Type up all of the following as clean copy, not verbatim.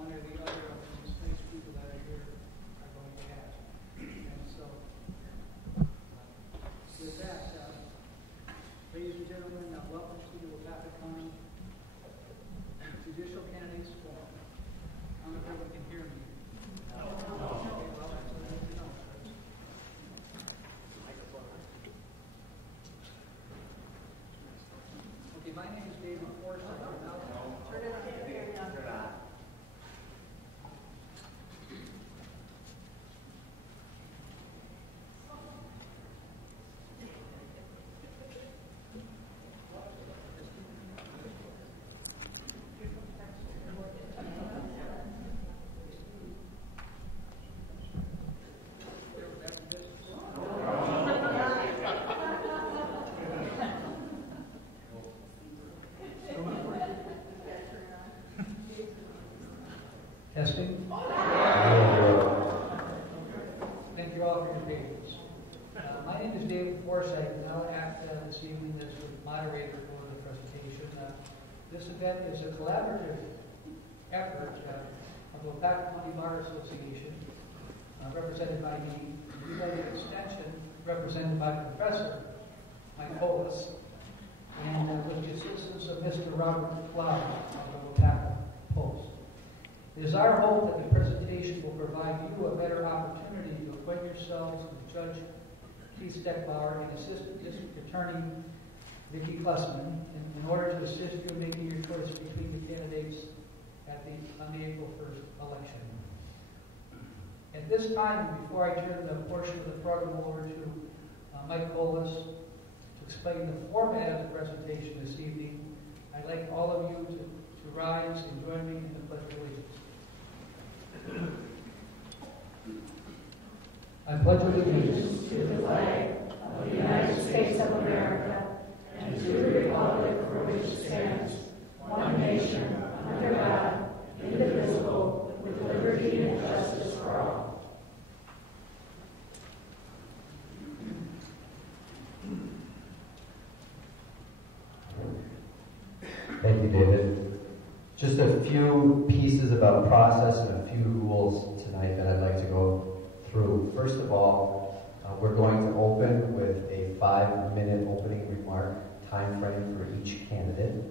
one or the other of these nice people that are here are going to have. And so, with that, ladies and gentlemen, welcome to the Waupaca County Judicial Candidates Forum. I don't know if everyone can hear me. No. Okay, well, that's what I need to know. Okay, my name is David Forsythe. Turn it on. Testing. Thank you all for your patience. My name is David Forsythe, and I'll act this evening as the moderator for the presentation. This event is a collaborative effort of the Waupaca County Bar Association, represented by me, United Extension, represented by Professor Mike Hollis, and with the assistance of Mr. Robert Flower of the Waupaca Post. It is our hope that the presentation will provide you a better opportunity to acquaint yourselves with Judge Keith Steckbauer and Assistant District Attorney Vicki Clussman in order to assist you in making your choice between the candidates on the April 1st election. At this time, before I turn the portion of the program over to Mike Hollis to explain the format of the presentation this evening, I'd like all of you to rise and join me in the Pledge of Allegiance. I pledge allegiance to the flag of the United States of America and to the republic for which it stands, one nation, under God, indivisible, with liberty and justice for all. Thank you, David. Just a few pieces about process and a few rules tonight that I'd like to go through. First of all, we're going to open with a 5-minute opening remark time frame for each candidate.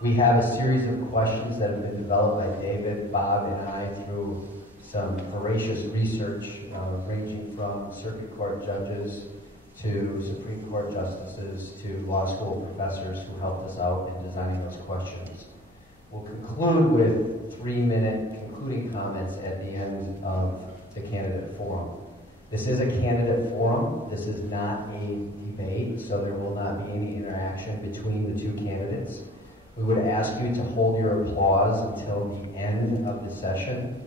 We have a series of questions that have been developed by David, Bob, and I through some voracious research ranging from circuit court judges to Supreme Court justices to law school professors who helped us out in designing those questions. We'll conclude with 3-minute concluding comments at the end of the candidate forum. This is a candidate forum. This is not a debate, so there will not be any interaction between the two candidates. We would ask you to hold your applause until the end of the session.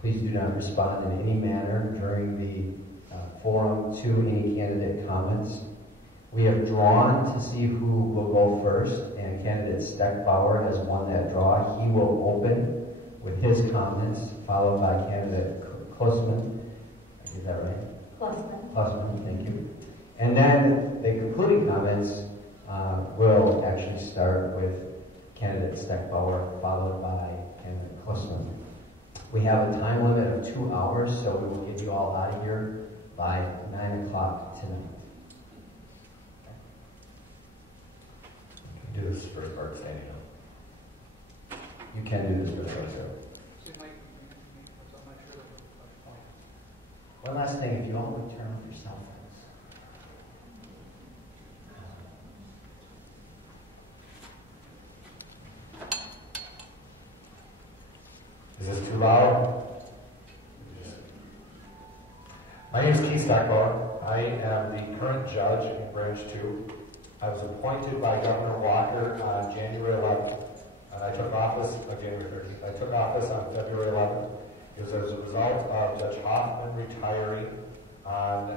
Please do not respond in any manner during the forum to any candidate comments. We have drawn to see who will go first, and candidate Steckbauer has won that draw. He will open with his comments, followed by candidate Clussman. Is that right? Clussman, thank you. And then the concluding comments will actually start with candidate Steckbauer, followed by candidate Clussman. We have a time limit of 2 hours, so we will get you all out of here by 9 o'clock tonight. Do this first part standing up. You can do this first part, sir. One last thing, if you all would turn off your cell phones. Is this too loud? My name is Keith Steckbauer. I am the current judge in Branch 2. I was appointed by Governor Walker on January 11th, and I took office on January 13th. I took office on February 11th. It was as a result of Judge Hoffman retiring on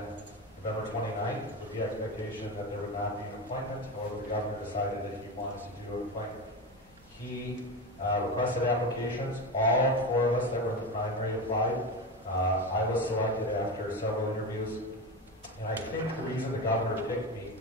November 29th with the expectation that there would not be an appointment, or the governor decided that he wanted to do an appointment. He requested applications. All 4 of us that were in the primary applied. I was selected after several interviews, and I think the reason the governor picked me,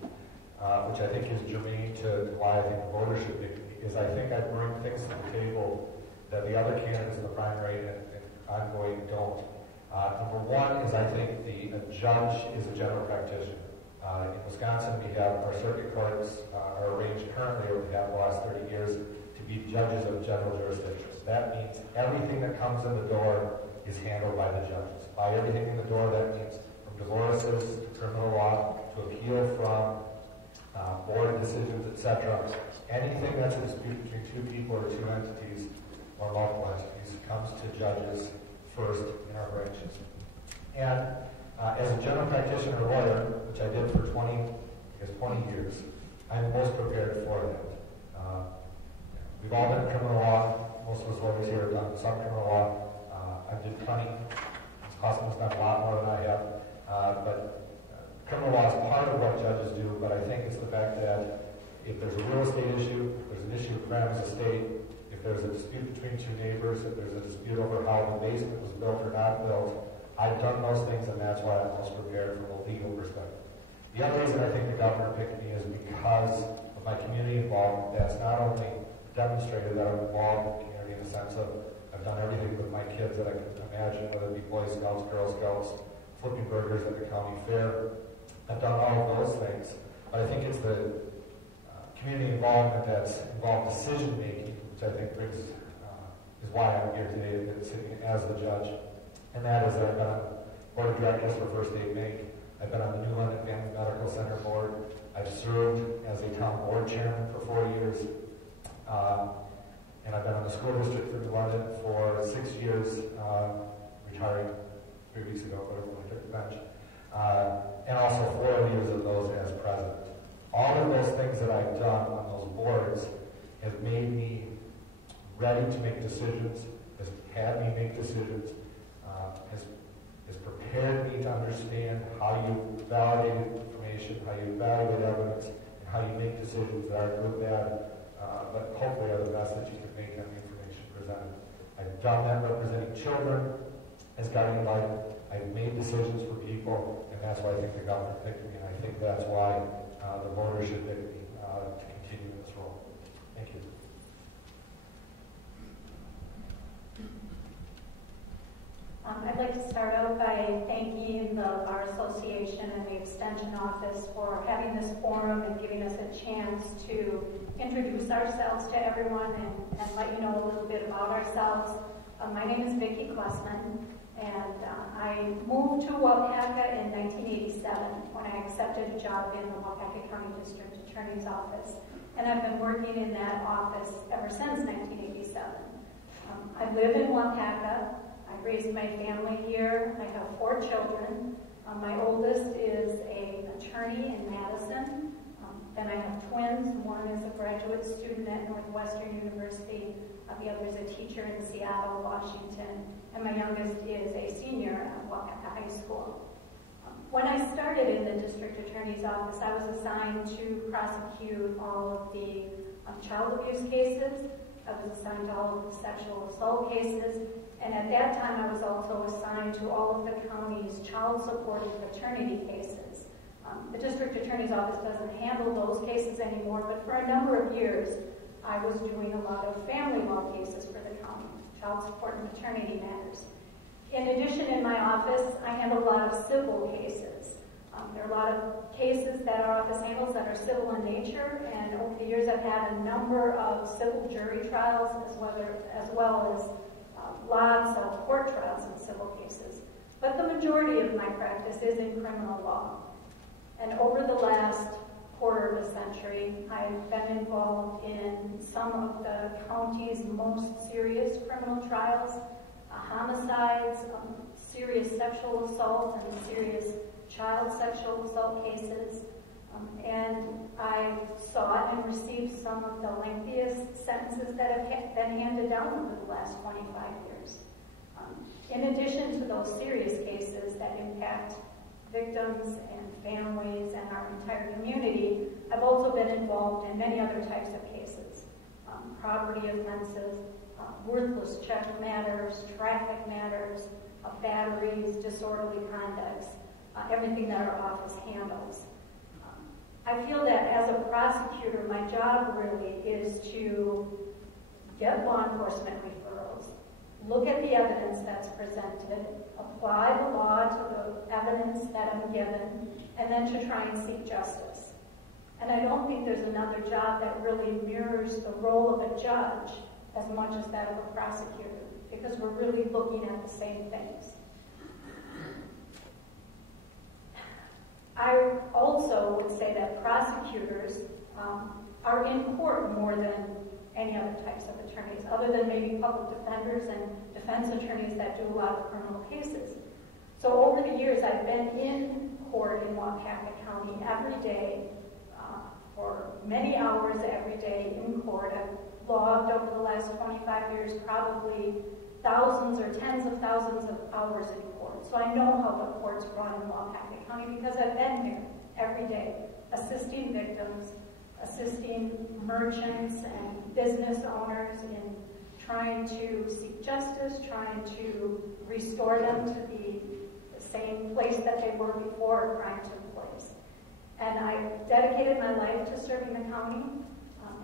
which I think is germane to why I think the voters should pick me, is I think I bring things to the table that the other candidates in the primary and ongoing don't. Number one is I think a judge is a general practitioner. In Wisconsin, we have our circuit courts are arranged currently, or we have the last 30 years, to be judges of general jurisdictions. That means everything that comes in the door is handled by the judges. By everything in the door, that means from divorces to criminal law to appeal from board decisions, etc. Anything that's a dispute between two people or two entities or multiple entities comes to judges first in our branches. And as a general practitioner lawyer, which I did for 20 years, I'm most prepared for that. We've all done criminal law. Most of us lawyers here have done some criminal law. I did plenty. Ms. Clussman's done a lot more than I have. But criminal law is part of what judges do, but I think it's the fact that if there's a real estate issue, if there's an issue of Grandma's estate, if there's a dispute between two neighbors, if there's a dispute over how the basement was built or not built, I've done those things, and that's why I'm most prepared from a legal perspective. The other reason I think the governor picked me is because of my community involvement. That's not only demonstrated that I'm involved in the community in the sense of I've done everything with my kids that I could imagine, whether it be Boy Scouts, Girl Scouts, flipping burgers at the county fair. I've done all of those things, but I think it's the community involvement that's involved decision making, which I think brings is why I'm here today, sitting as the judge. And that is that I've been on board of directors for First Aid Bank. I've been on the New London Family Medical Center board. I've served as a town board chairman for 4 years. And I've been on the school district for New London for 6 years, retiring 3 weeks ago, whatever when I took the bench. And also 4 years of those as president. All of those things that I've done on those boards have made me ready to make decisions, has had me make decisions, has prepared me to understand how you validate information, how you evaluate evidence, and how you make decisions that are good, bad, but hopefully are the best that you can make on the information presented. I've done that representing children as guardian ad litem. I've made decisions for people, and that's why I think the governor picked me, and I think that's why the voters should pick me to continue in this role. Thank you. I'd like to start out by thanking the Bar Association and the Extension Office for having this forum and giving us a chance to introduce ourselves to everyone and let you know a little bit about ourselves. My name is Vicki Clussman, and I moved to Waupaca in 1987 when I accepted a job in the Waupaca County District Attorney's Office, and I've been working in that office ever since 1987. I live in Waupaca. I raised my family here. I have 4 children. My oldest is an attorney in Madison. Then I have twins. One is a graduate student at Northwestern University. The other is a teacher in Seattle, Washington. And my youngest is a senior at Waupaca High School. When I started in the district attorney's office, I was assigned to prosecute all of the child abuse cases. I was assigned to all of the sexual assault cases. And at that time, I was also assigned to all of the county's child support and paternity cases. The district attorney's office doesn't handle those cases anymore, but for a number of years, I was doing a lot of family law cases for the county, child support and paternity matters. In addition, in my office, I handle a lot of civil cases. There are a lot of cases that our office handles that are civil in nature, and over the years, I've had a number of civil jury trials as well as lots of court trials in civil cases. But the majority of my practice is in criminal law. And over the last quarter of a century, I've been involved in some of the county's most serious criminal trials, homicides, serious sexual assault, and serious child sexual assault cases. And I sought and received some of the lengthiest sentences that have been handed down over the last 25 years. In addition to those serious cases that impact victims and families and our entire community, I've also been involved in many other types of cases. Property offenses, worthless check matters, traffic matters, batteries, disorderly conducts, everything that our office handles. I feel that as a prosecutor, my job really is to get law enforcement referrals, look at the evidence that's presented, apply the law to the evidence that I'm given, and then to try and seek justice. And I don't think there's another job that really mirrors the role of a judge as much as that of a prosecutor, because we're really looking at the same things. I also would say that prosecutors are in court more than any other types of attorneys, other than maybe public defenders and defense attorneys that do a lot of criminal cases. So over the years, I've been in court in Waupaca County every day, for many hours every day in court. I've logged over the last 25 years probably thousands or tens of thousands of hours in court. So I know how the courts run in Waupaca County because I've been here every day, assisting victims, assisting merchants and business owners in trying to seek justice, trying to restore them to the same place that they were before a crime took place. And I dedicated my life to serving the county,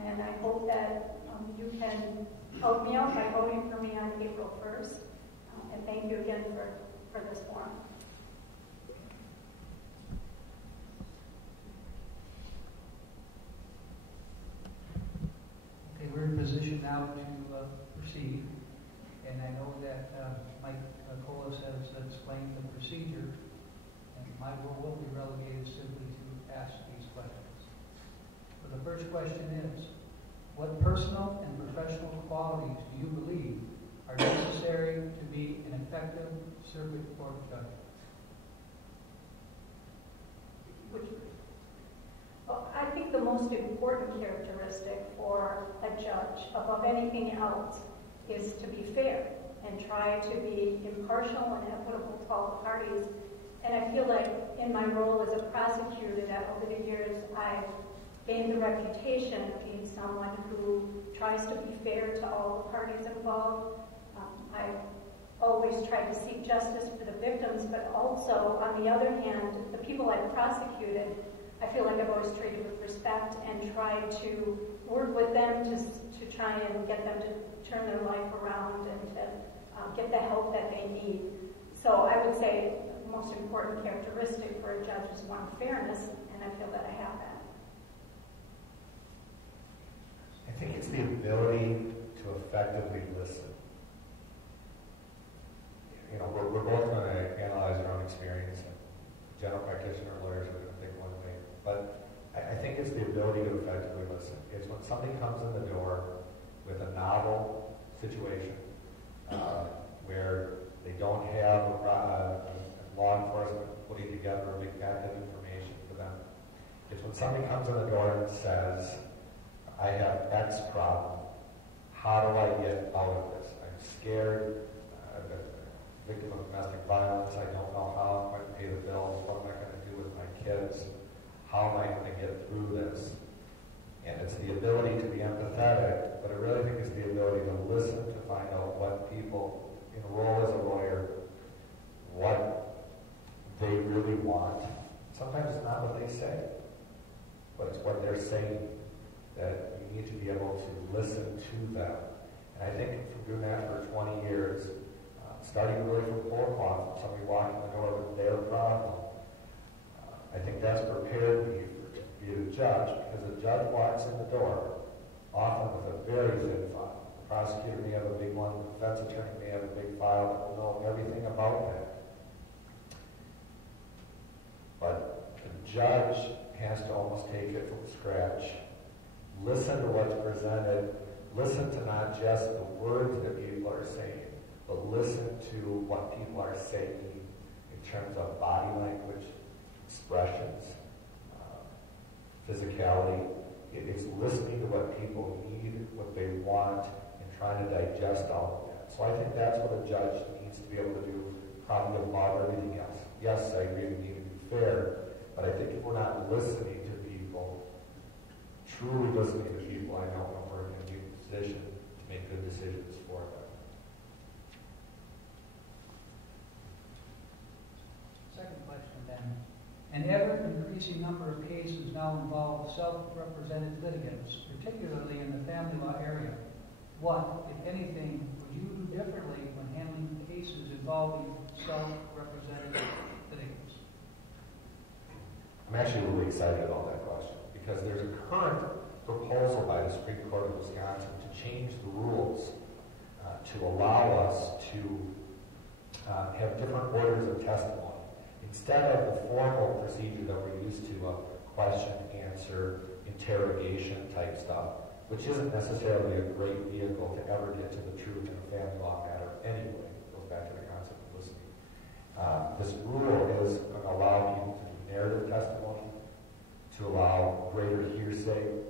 and I hope that you can help me out by voting for me on April 1st. And thank you again for this forum. Okay, we're in position now to proceed, and I know that Mike Colas has explained the procedure, and my role will be relegated simply to ask these questions. So the first question is, what personal and professional qualities do you believe are necessary to be an effective circuit court judge? Well, I think the most important characteristic for a judge, above anything else, is to be fair and try to be impartial and equitable to all the parties. And I feel like in my role as a prosecutor that over the years I've gained the reputation of being someone who tries to be fair to all the parties involved. I've always tried to seek justice for the victims, but also, on the other hand, the people I've prosecuted, I feel like I've always treated with respect and tried to work with them to try and get them to turn their life around and to get the help that they need. So I would say the most important characteristic for a judge is one of fairness, and I feel that I have that. I think it's the ability to effectively listen. You know, we're both going to analyze our own experience. General practitioner lawyers are going to think one thing. But I think it's the ability to effectively listen. It's when somebody comes in the door with a novel situation where they don't have law enforcement putting together a big packet of information for them. It's when somebody comes in the door and says, I have X problem. How do I get out of this? I'm scared. I've been a victim of domestic violence. I don't know how I'm going to pay the bills. What am I going to do with my kids? How am I going to get through this? And it's the ability to be empathetic, but I really think it's the ability to listen to find out what people, in a role as a lawyer, what they really want. Sometimes it's not what they say, but it's what they're saying, that you need to be able to listen to them. And I think from doing that for 20 years, starting really from cold cloth, somebody walking in the door with their problem, I think that's prepared me to be a judge, because a judge walks in the door, often with a very thin file. The prosecutor may have a big one, the defense attorney may have a big file that will know everything about that. But the judge has to almost take it from scratch, listen to what's presented, listen to not just the words that people are saying, but listen to what people are saying in terms of body language, expressions, physicality. It's listening to what people need, what they want, and trying to digest all of that. So I think that's what a judge needs to be able to do, probably above everything else. Yes, I agree we need to be fair, but I think if we're not listening to people, truly listening to people, I don't know if we're going to be in a position to make good decisions for them. Second question then. An ever-increasing number of cases now involve self-represented litigants, particularly in the family law area. what, if anything, would you do differently when handling cases involving self-represented litigants? I'm actually really excited about that question because there's a current proposal by the Supreme Court of Wisconsin to change the rules to allow us to have different orders of testimony. Instead of the formal procedure that we're used to of question, answer, interrogation type stuff, which isn't necessarily a great vehicle to ever get to the truth in a family law matter anyway. It goes back to the concept of listening. This rule is going to allow people to do narrative testimony, to allow greater hearsay,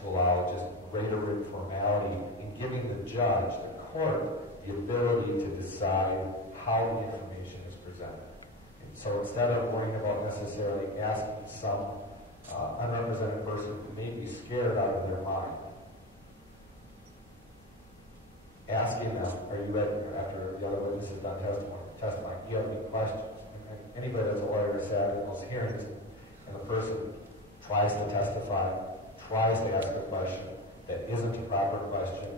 to allow just greater informality in giving the judge, the court, the ability to decide how the information is presented. And so instead of worrying about necessarily asking some unrepresented person who may be scared out of their mind, asking them, are you ready, after the other witness has done testifying, do you have any questions? And anybody that's a lawyer has sat in those hearings, and the person tries to testify, tries to ask a question that isn't a proper question,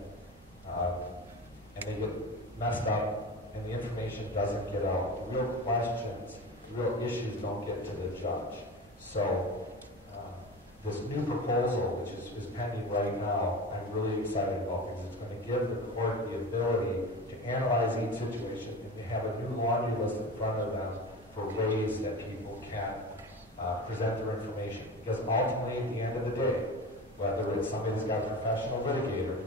and they get messed up, and the information doesn't get out. Real questions, real issues don't get to the judge. So this new proposal, which is pending right now, I'm really excited about because it's going to give the court the ability to analyze each situation and to have a new laundry list in front of them for ways that people can present their information. Because ultimately, at the end of the day, whether it's somebody that's got a professional litigator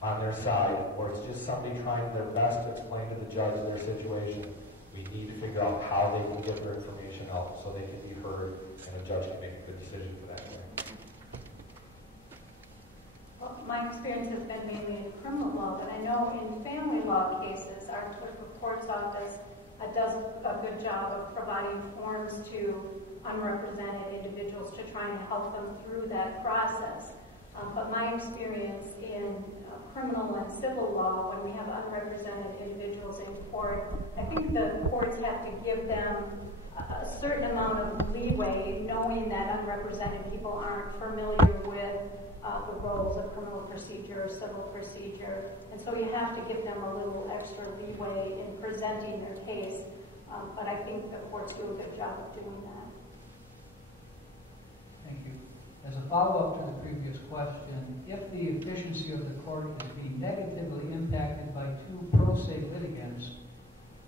on their side, or it's just somebody trying their best to explain to the judge their situation, we need to figure out how they can get their information out so they can be heard and a judge can make a good decision for that thing. Well, my experience has been mainly in criminal law, but I know in family law cases, our clerk of court's office does a good job of providing forms to unrepresented individuals to try and help them through that process. But my experience in criminal and civil law, when we have unrepresented individuals in court, I think the courts have to give them a certain amount of leeway, knowing that unrepresented people aren't familiar with the roles of criminal procedure, civil procedure, and so you have to give them a little extra leeway in presenting their case. But I think the courts do a good job of doing that. Thank you. As a follow-up to the previous question, if the efficiency of the court is being negatively impacted by two pro se litigants,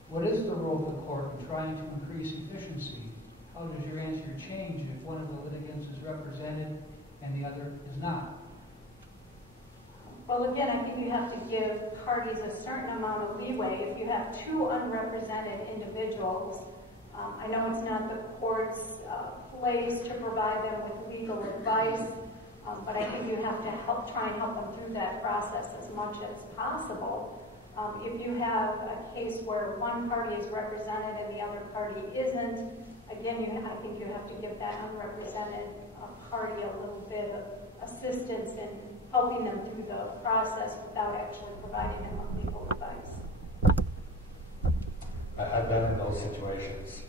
what is the role of the court in trying to increase efficiency? How does your answer change if one of the litigants is represented and the other is not? Well, again, I think you have to give parties a certain amount of leeway. If you have two unrepresented individuals, I know it's not the court's place to provide them with legal advice, but I think you have to try and help them through that process as much as possible. If you have a case where one party is represented and the other party isn't, again, I think you have to give that unrepresented party a little bit of assistance in helping them through the process without actually providing them with legal advice. I've been in those situations.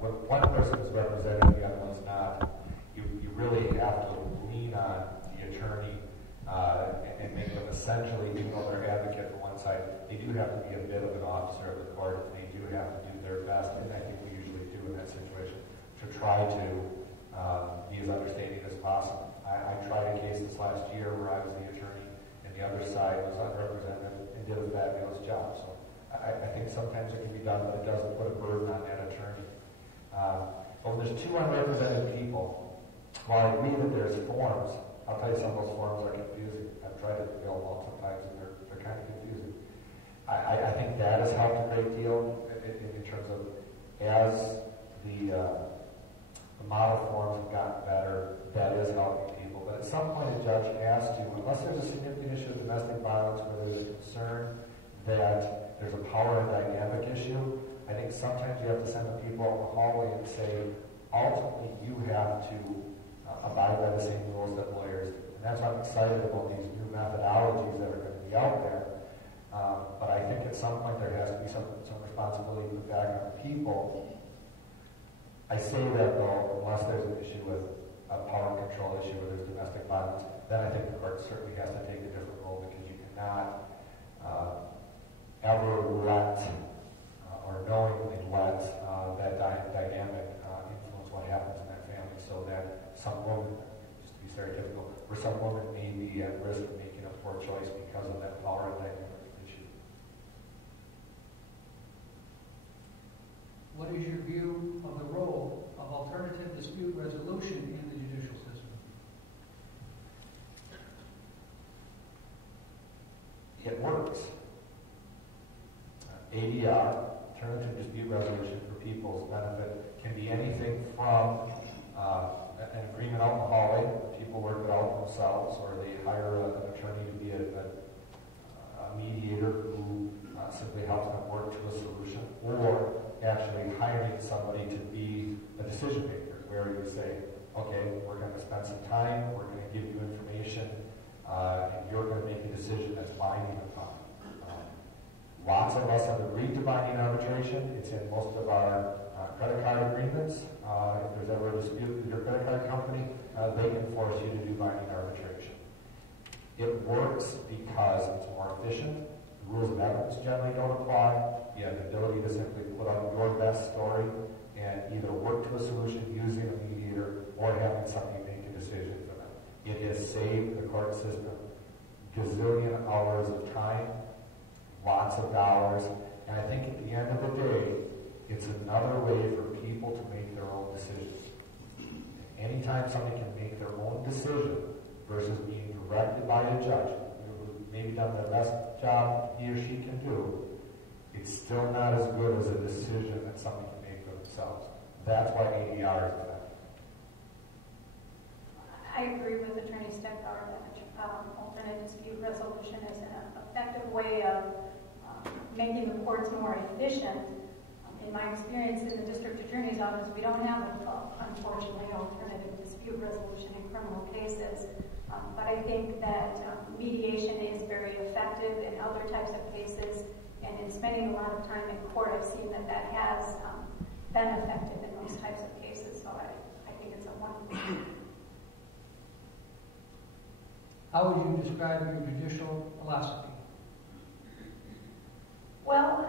When one person is represented and the other one's not, you really have to lean on the attorney and make them essentially, even though they're advocate for one side, they do have to be a bit of an officer of the court. They do have to do their best, and I think we usually do in that situation, to try to be as understanding as possible. I tried a case this last year where I was the attorney and the other side was unrepresented and did a fabulous job. So I think sometimes it can be done, but it doesn't put a burden on that attorney. But when there's two unrepresented people, while I agree that there's forms, I'll tell you some of those forms are confusing. I've tried to fill them out sometimes and they're kind of confusing. I think that has helped a great deal in terms of as the model forms have gotten better, that is helping people. But at some point a judge has to, unless there's a significant issue of domestic violence where there's a concern that there's a power and dynamic issue, I think sometimes you have to send the people out in the hallway and say, ultimately you have to abide by the same rules that lawyers do. And that's why I'm excited about these new methodologies that are going to be out there. But I think at some point there has to be some responsibility put back on the people. I say that though, unless there's an issue with a power and control issue where there's domestic violence, then I think the court certainly has to take a different ever let or knowingly let that dynamic influence what happens in that family, so that some woman, just to be stereotypical, or some woman may be at risk of making a poor choice because of that power dynamic issue. What is your view of the role of alternative dispute resolution in the judicial system? It works. ADR, alternative dispute resolution for people's benefit, can be anything from an agreement out in the hallway, people work it out themselves, or they hire an attorney to be a mediator who simply helps them work to a solution, or actually hiring somebody to be a decision maker, where you say, okay, we're going to spend some time, we're going to give you information, and you're going to make a decision that's binding upon. Lots of us have agreed to binding arbitration. It's in most of our credit card agreements. If there's ever a dispute with your credit card company, they can force you to do binding arbitration. It works because it's more efficient. The rules of evidence generally don't apply. You have the ability to simply put on your best story and either work to a solution using a mediator or having somebody make a decision for them. It has saved the court system gazillion hours of time, lots of dollars, and I think at the end of the day, it's another way for people to make their own decisions. Anytime somebody can make their own decision versus being directed by a judge who's maybe done the best job he or she can do, it's still not as good as a decision that somebody can make for themselves. That's why ADR is better. I agree with Attorney Steckbauer that alternate dispute resolution is an effective way of making the courts more efficient. In my experience in the district attorney's office, we don't have, unfortunately, alternative dispute resolution in criminal cases. But I think that mediation is very effective in other types of cases, and in spending a lot of time in court, I've seen that that has been effective in those types of cases. So I think it's a wonderful thing. How would you describe your judicial philosophy? Well,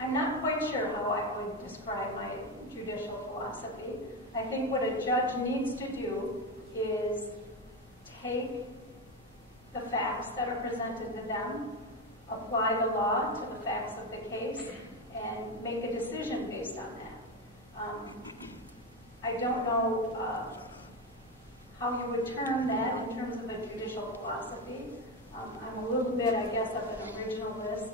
I'm not quite sure how I would describe my judicial philosophy. I think what a judge needs to do is take the facts that are presented to them, apply the law to the facts of the case, and make a decision based on that. I don't know how you would term that in terms of a judicial philosophy. I'm a little bit, I guess, of an originalist,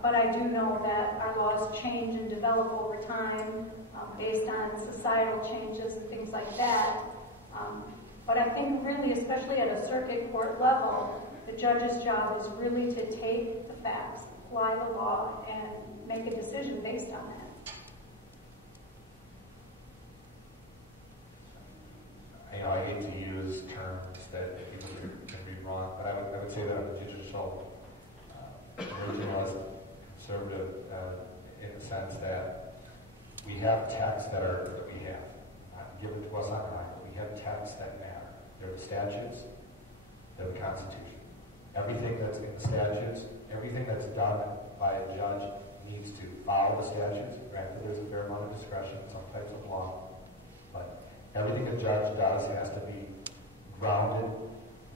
but I do know that our laws change and develop over time based on societal changes and things like that. But I think really, especially at a circuit court level, the judge's job is really to take the facts, apply the law, and make a decision based on that. I hate to use terms that people can be wrong, but I would say that I'm a judicial originalist, conservative, in the sense that we have texts that we have given to us online. We have texts that matter. They're the statutes, they're the Constitution. Everything that's in the statutes, everything that's done by a judge needs to follow the statutes. Granted, there's a fair amount of discretion in some types of law, but everything a judge does has to be grounded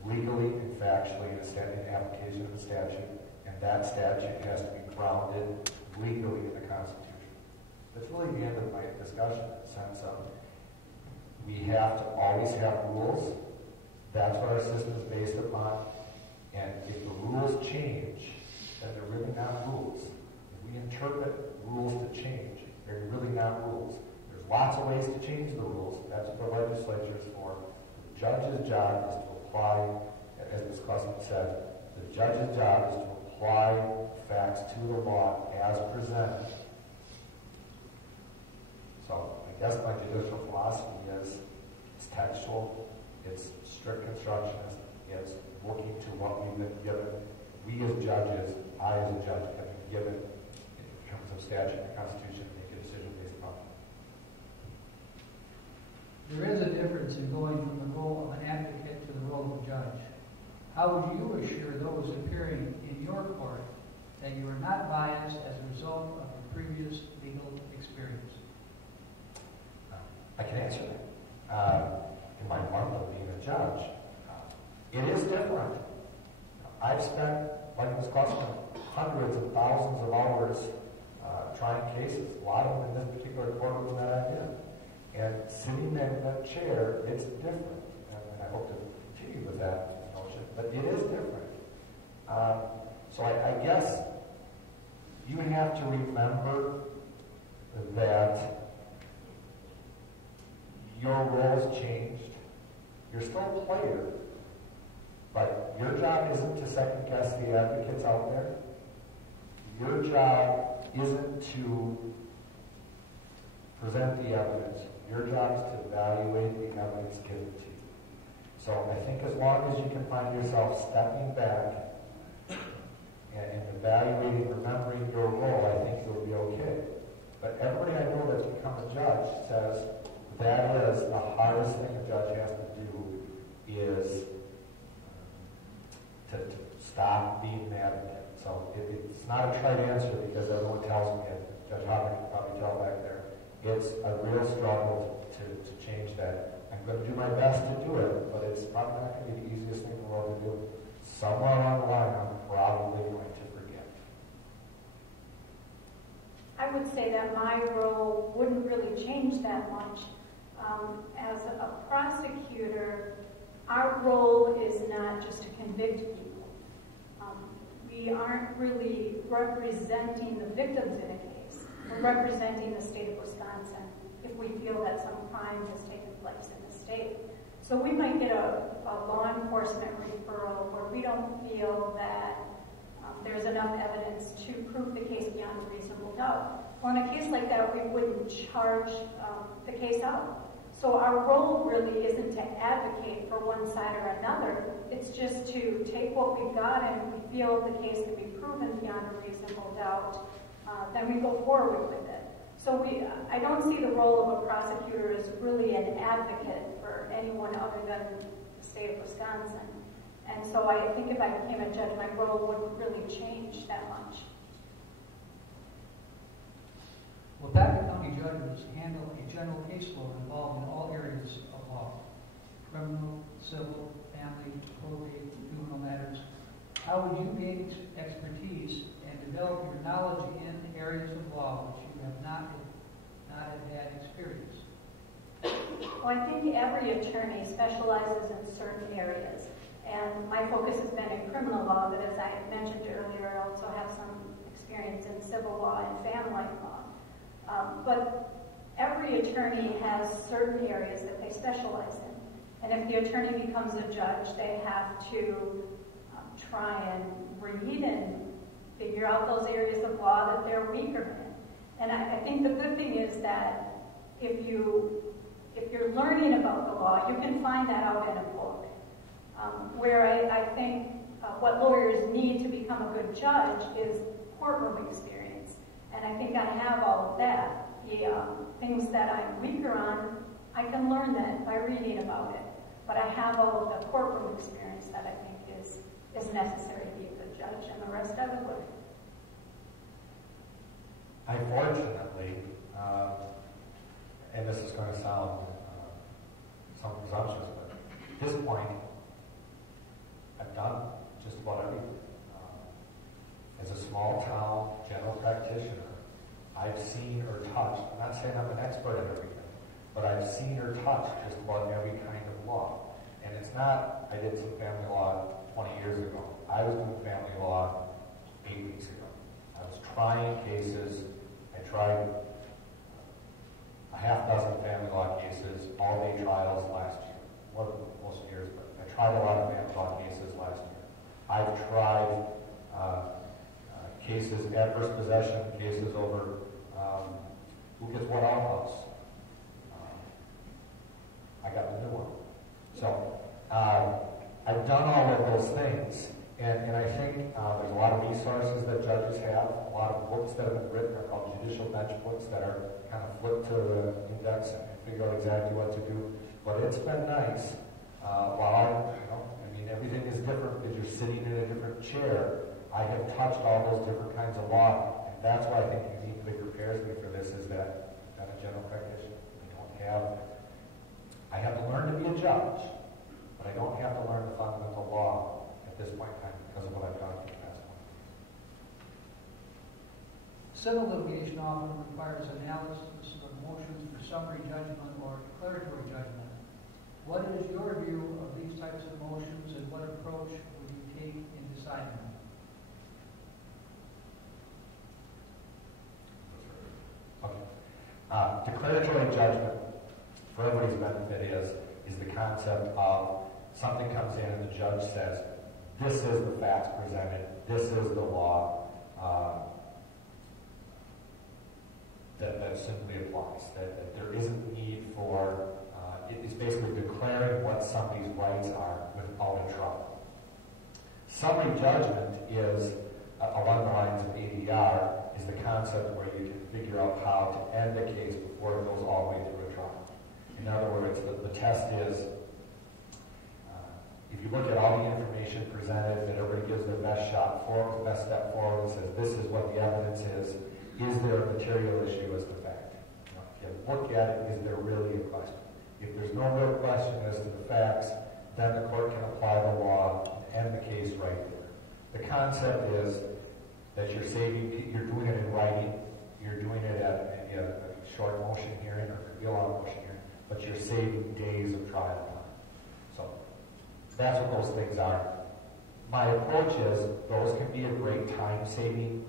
legally and factually in the application of the statute, and that statute has to be grounded legally in the Constitution. That's really the end of my discussion, in the sense of we have to always have rules. That's what our system is based upon. And if the rules change, then they're really not rules. If we interpret rules to change, they're really not rules. There's lots of ways to change the rules. That's what the legislature is for. The judge's job is to apply, as Ms. Clussman said, the judge's job is to apply facts to the law as presented. So I guess my judicial philosophy is it's textual, it's strict constructionist, it's looking to what we've been given. We as judges, I as a judge, have been given in terms of statute and Constitution to make a decision based upon it. There is a difference in going from the role of an advocate to the role of a judge. How How would you assure those appearing in your court that you are not biased as a result of a previous legal experience? I can answer that. In my month of being a judge, it is different. I've spent, like Ms. Clussman, hundreds of thousands of hours trying cases, a lot of them in this particular courtroom that I'm in. And sitting in that chair, it's different. And I hope to continue with that notion, but it is different. So I guess you have to remember that your role has changed. You're still a player, but your job isn't to second guess the advocates out there. Your job isn't to present the evidence. Your job is to evaluate the evidence given to you. So I think as long as you can find yourself stepping back and evaluating, remembering your role, I think you'll be okay. But everybody I know that's become a judge says that is the hardest thing a judge has to do is to stop being an advocate. So it's not a trite answer because everyone tells me it. Judge Hoffman can probably tell back there. It's a real struggle to change that. I'm going to do my best to do it, but it's probably not going to be the easiest thing in the world to do. Somewhere along the line, I'm probably going to forget. I would say that my role wouldn't really change that much. As a prosecutor, our role is not just to convict people. We aren't really representing the victims in a case. We're representing the state of Wisconsin if we feel that some crime has taken place in the state. So we might get a law enforcement referral where we don't feel that there's enough evidence to prove the case beyond a reasonable doubt. Well, in a case like that, we wouldn't charge the case out. So our role really isn't to advocate for one side or another. It's just to take what we've got and if we feel the case can be proven beyond a reasonable doubt, then we go forward with it. So I don't see the role of a prosecutor as really an advocate for anyone other than the state of Wisconsin. And so I think if I became a judge, my role wouldn't really change that much. Waupaca County judges handle a general caseload involved in all areas of law: criminal, civil, family, probate, juvenile matters. How would you gain expertise and develop your knowledge in areas of law which you have not had experience? Well, I think every attorney specializes in certain areas. And my focus has been in criminal law, but as I mentioned earlier, I also have some experience in civil law and family law. But every attorney has certain areas that they specialize in. And if the attorney becomes a judge, they have to try and read and figure out those areas of law that they're weaker in. And I think the good thing is that if you're learning about the law, you can find that out in a book. Where I think what lawyers need to become a good judge is courtroom experience. And I think I have all of that. The things that I'm weaker on, I can learn that by reading about it. But I have all of the courtroom experience that I think is necessary to be a good judge, and the rest of it would. Unfortunately, and this is going to sound somewhat presumptuous, but at this point, I've done just about everything. As a small town general practitioner, I've seen or touched, I'm not saying I'm an expert at everything, but I've seen or touched just about every kind of law. And it's not, I did some family law 20 years ago. I was doing family law 8 weeks ago. I was trying cases. I tried a half dozen family law cases, all-day trials last year. Wasn't most years, but I tried a lot of family law cases last year. I've tried cases, adverse possession cases over who gets what outhouse. I got the new one. So I've done all of those things, and I think there's a lot of resources that judges have, a lot of books that have been written are called judicial bench books that are kind of flipped to the index and figure out exactly what to do. But it's been nice. Everything is different because you sitting in a different chair, I have touched all those different kinds of law, and that's why I think uniquely prepares me for this is that I'm a general practitioner. I have to learn to be a judge, but I don't have to learn the fundamental law at this point in time because of what I've done in the past one. Civil litigation often requires analysis of motions for summary judgment or declaratory judgment. What is your view of these types of motions, and what approach would you take in deciding them? Okay. Declaratory judgment, for everybody's benefit, is the concept of something comes in and the judge says, this is the facts presented, this is the law, that simply applies, that there isn't need for, it's basically declaring what somebody's rights are without a trial. Summary judgment is, along the lines of ADR, is the concept where you can figure out how to end a case before it goes all the way through a trial. In other words, the test is, if you look at all the information presented, that everybody gives their best shot forward, the best step forward, and says, this is what the evidence is there a material issue as to fact? If you look at it, is there really a question? If there's no real question as to the facts, then the court can apply the law and end the case right there. The concept is that you're doing it in writing, you're doing it at a short motion hearing, or it could be a long motion hearing, but you're saving days of trial time. So that's what those things are. My approach is those can be a great time-saving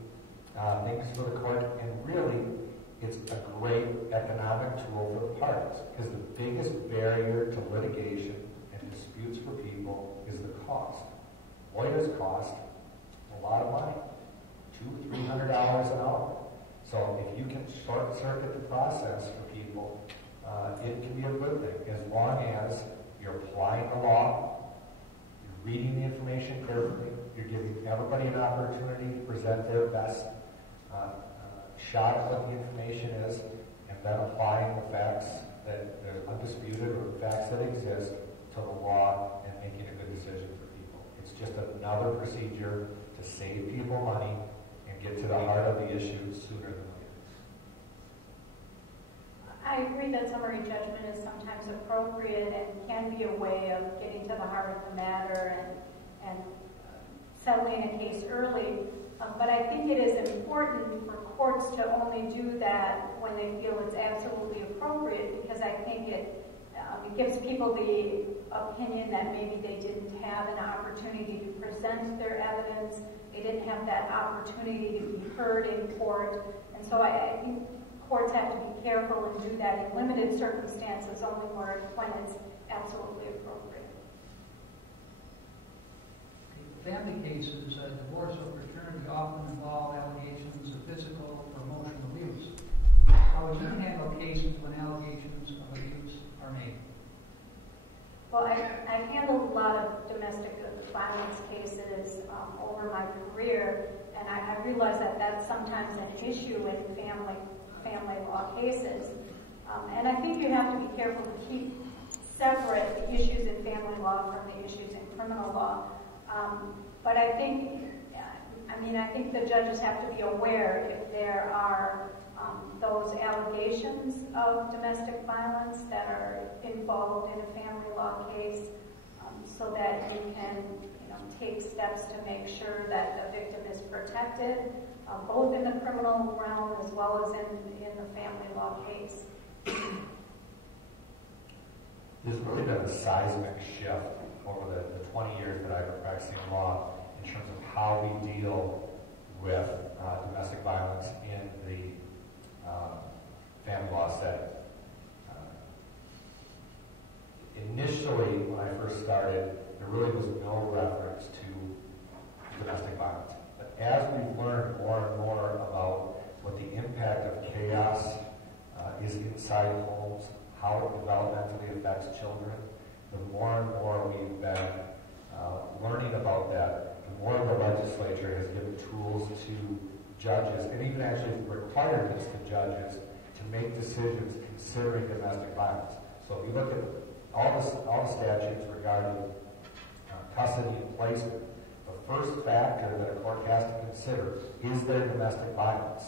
things for the court, and really it's a great economic tool for the parties, because the biggest barrier to litigation and disputes for people is the cost. Lawyers cost a lot of money, $200-300 an hour. So if you can short-circuit the process for people, it can be a good thing, as long as you're applying the law, you're reading the information carefully, you're giving everybody an opportunity to present their best shot at what the information is, and then applying the facts that are undisputed or the facts that exist to the law and making a good decision for people. It's just another procedure to save people money and get to the heart of the issue sooner than later. I agree that summary judgment is sometimes appropriate and can be a way of getting to the heart of the matter and settling a case early. But I think it is important for courts to only do that when they feel it's absolutely appropriate, because I think it gives people the opinion that maybe they didn't have an opportunity to present their evidence, they didn't have that opportunity to be heard in court. And so I think courts have to be careful and do that in limited circumstances, only when it's absolutely appropriate. Family cases, divorce or fraternity, often involve allegations of physical or emotional abuse. How would you handle cases when allegations of abuse are made? Well, I've handled a lot of domestic violence cases over my career, and I realize that that's sometimes an issue in family law cases. And I think you have to be careful to keep separate the issues in family law from the issues in criminal law. But I think the judges have to be aware if there are those allegations of domestic violence that are involved in a family law case, so that you can take steps to make sure that the victim is protected, both in the criminal realm as well as in the family law case. There's really been a seismic shift over the 20 years that I've been practicing law in terms of how we deal with domestic violence in the family law setting. Initially, when I first started, there really was no reference to domestic violence. But as we've learned more and more about what the impact of chaos is inside homes, how it developmentally affects children, the more and more we've been learning about that, the more the legislature has given tools to judges, and even actually requirements to judges to make decisions considering domestic violence. So if you look at all the statutes regarding custody and placement, the the first factor that a court has to consider is there domestic violence.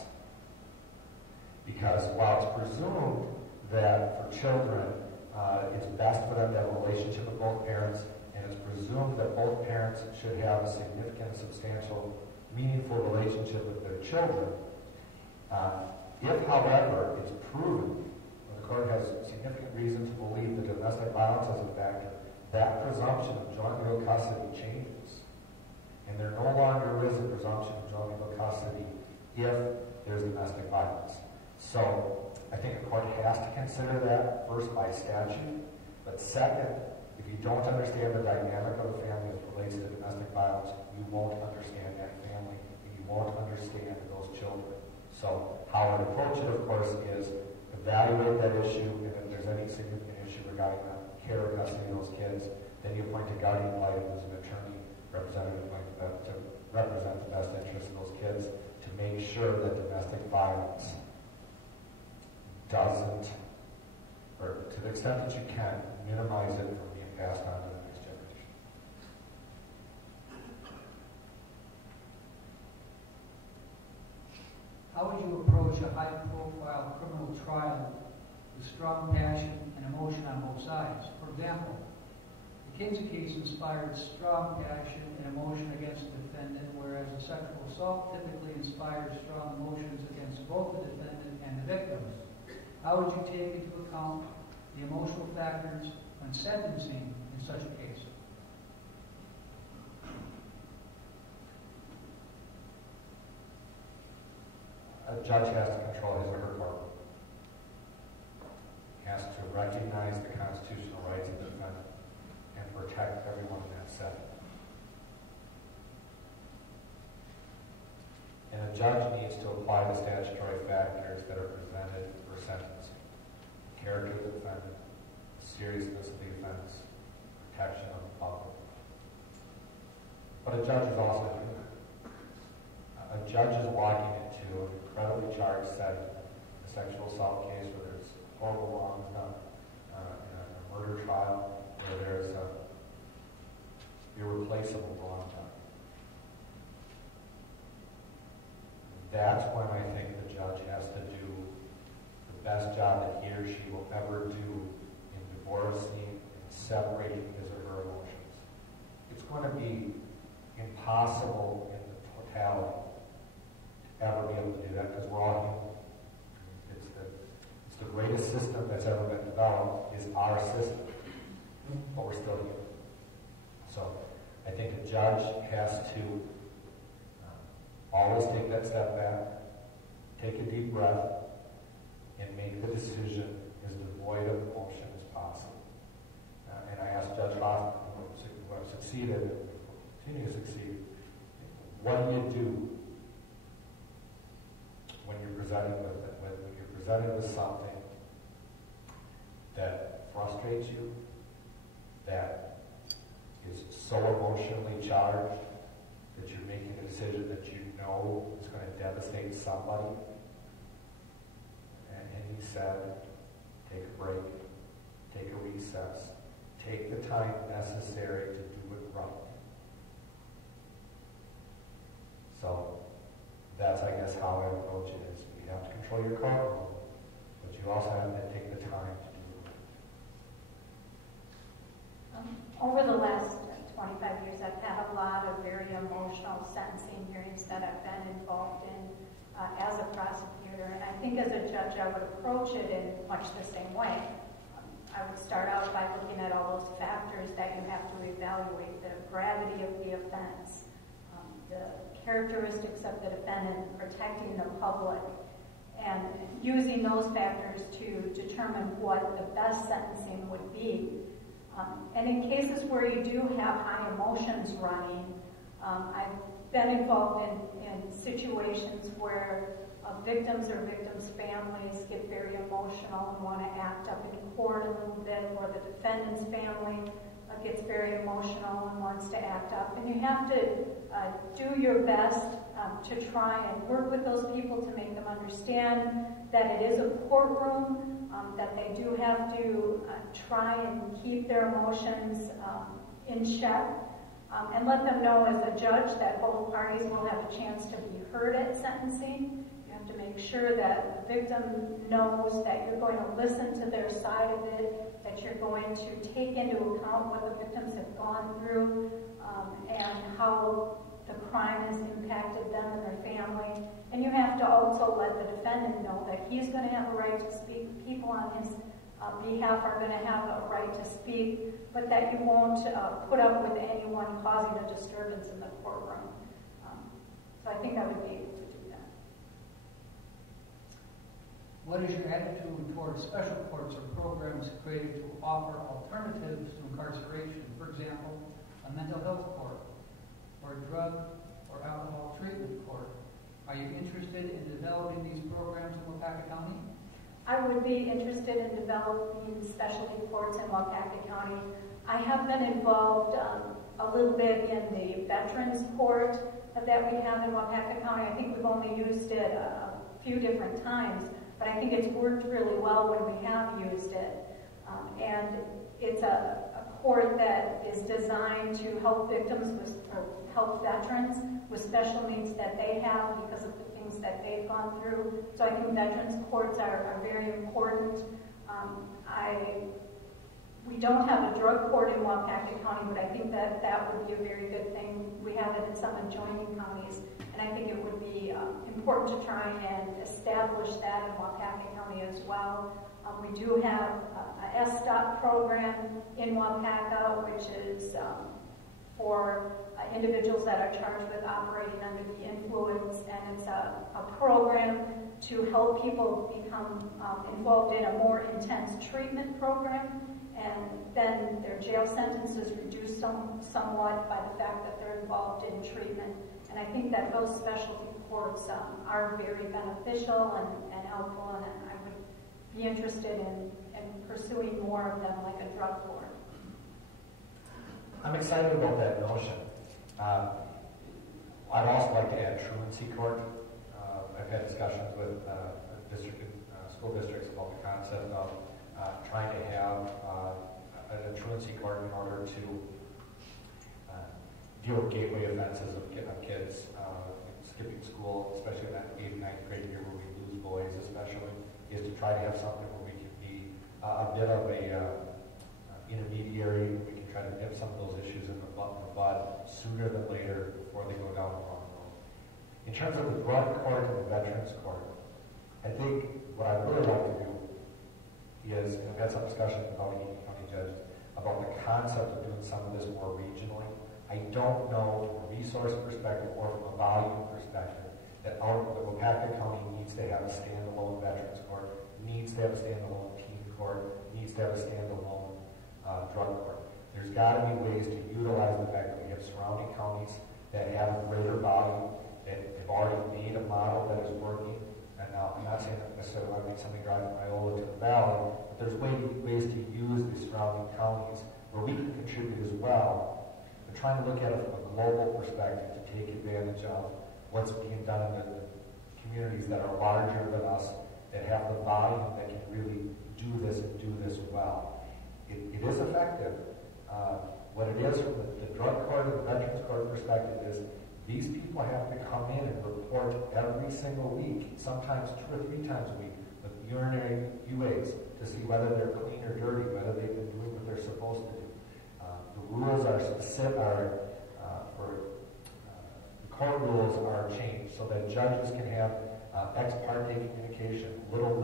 Because while it's presumed that for children, it's best for them to have a relationship with both parents, and it's presumed that both parents should have a significant, substantial, meaningful relationship with their children. If, however, it's proven, or the court has significant reason to believe that domestic violence is a factor, that presumption of joint legal custody changes. And there no longer is a presumption of joint legal custody if there's domestic violence. So I think a court has to consider that, first by statute, but second, if you don't understand the dynamic of the family as it relates to domestic violence, you won't understand that family, and you won't understand those children. So how I approach it, of course, is evaluate that issue, and if there's any significant issue regarding the care or custody of those kids, then you appoint a guardian ad litem who's an attorney representative to represent the best interest of those kids to make sure that domestic violence doesn't, or to the extent that you can, minimize it from being passed on to the next generation. How would you approach a high-profile criminal trial with strong passion and emotion on both sides? For example, the Kinsey case inspired strong passion and emotion against the defendant, whereas a sexual assault typically inspires strong emotions against both the defendant and the victims. How would you take into account the emotional factors when sentencing in such a case? A judge has to control his or her courtroom. He has to recognize the constitutional rights of the defendant and protect everyone in that setting. And a judge needs to apply the statutory factors that are presented for sentencing. Character of the defendant, seriousness of the offense, protection of the public. But a judge is also human. A judge is walking into an incredibly charged setting, a sexual assault case where there's horrible wrongs done, in a murder trial where there's irreplaceable wrong done. That's when I think the judge has to do the best job that he or she will ever do in divorcing and separating his or her emotions. It's going to be impossible in the totality to ever be able to do that because we're all human. It's the greatest system that's ever been developed is our system, but we're still human. So I think a judge has to always take that step back, take a deep breath, and make the decision as devoid of emotion as possible. And I asked Judge Hoffman, who have succeeded and continue to succeed, what do you do when you're presented with it? When you're presented with something that frustrates you, that is so emotionally charged that you're making a decision that you know is going to devastate somebody? And he said, take a break, take a recess, take the time necessary to do it right. So that's, I guess, how I approach it is you have to control your courtroom, but you also have to take the time to do it right. Over the last 25 years, I've had a lot of very emotional sentencing hearings that I've been involved in as a prosecutor. And I think as a judge, I would approach it in much the same way. I would start out by looking at all those factors that you have to evaluate: the gravity of the offense, the characteristics of the defendant, protecting the public, and using those factors to determine what the best sentencing would be. And in cases where you do have high emotions running, I've been involved in situations where victims or victims' families get very emotional and want to act up in court a little bit, or the defendant's family gets very emotional and wants to act up. And you have to do your best to try and work with those people to make them understand that it is a courtroom, that they do have to try and keep their emotions in check. and let them know as a judge that both parties will have a chance to be heard at sentencing. You have to make sure that the victim knows that you're going to listen to their side of it, that you're going to take into account what the victims have gone through, and how the crime has impacted them and their family. And you have to also let the defendant know that he's going to have a right to speak. People on his behalf are going to have a right to speak, but that you won't put up with anyone causing a disturbance in the courtroom. So I think I would be able to do that. What is your attitude towards special courts or programs created to offer alternatives to incarceration? For example, a mental health court, or a drug or alcohol treatment court. Are you interested in developing these programs in Waupaca County? I would be interested in developing specialty courts in Waupaca County. I have been involved a little bit in the Veterans Court that we have in Waupaca County. I think we've only used it a few different times, but I think it's worked really well when we have used it. And it's a court that is designed to help victims with, or help veterans with special needs that they have because of the things that they've gone through. So I think veterans courts are very important. We don't have a drug court in Waupaca County, but I think that that would be a very good thing. We have it in some adjoining counties, and I think it would be important to try and establish that in Waupaca County as well. We do have a SSTOP program in Waupaca, which is for individuals that are charged with operating under the influence, and it's a program to help people become involved in a more intense treatment program, and then their jail sentence is reduced somewhat by the fact that they're involved in treatment. And I think that those specialty courts are very beneficial and helpful, and I would be interested in pursuing more of them, like a drug court. I'm excited about that notion. I'd also like to add truancy court. I've had discussions with school districts about the concept of trying to have a truancy court in order to deal with gateway offenses of kids skipping school, especially in that 8th and 9th grade year where we lose boys especially, is to try to have something where we can be a bit of a intermediary. We can try to nip some of those issues in the bud sooner than later before they go down the wrong road. In terms of the drug court and the veterans court, I think what I'd really like to do is, and I've had some discussion with the county judges about the concept of doing some of this more regionally. I don't know from a resource perspective or from a volume perspective that the Waupaca County needs to have a standalone veterans court, needs to have a standalone teen court, needs to have a standalone drug court. There's got to be ways to utilize the fact that we have surrounding counties that have a greater volume, that have already made a model that is working. And now, I'm not saying that necessarily I want to make something drive from Iola to the valley, but there's ways to use the surrounding counties where we can contribute as well. We're trying to look at it from a global perspective to take advantage of what's being done in the communities that are larger than us, that have the volume that can really do this and do this well. It is effective. What it is from the drug court and the veterans court perspective is these people have to come in and report every single week, sometimes 2 or 3 times a week, with urinary UAs to see whether they're clean or dirty, whether they've been doing what they're supposed to do. The rules are specific, the court rules are changed so that judges can have ex parte communication, a little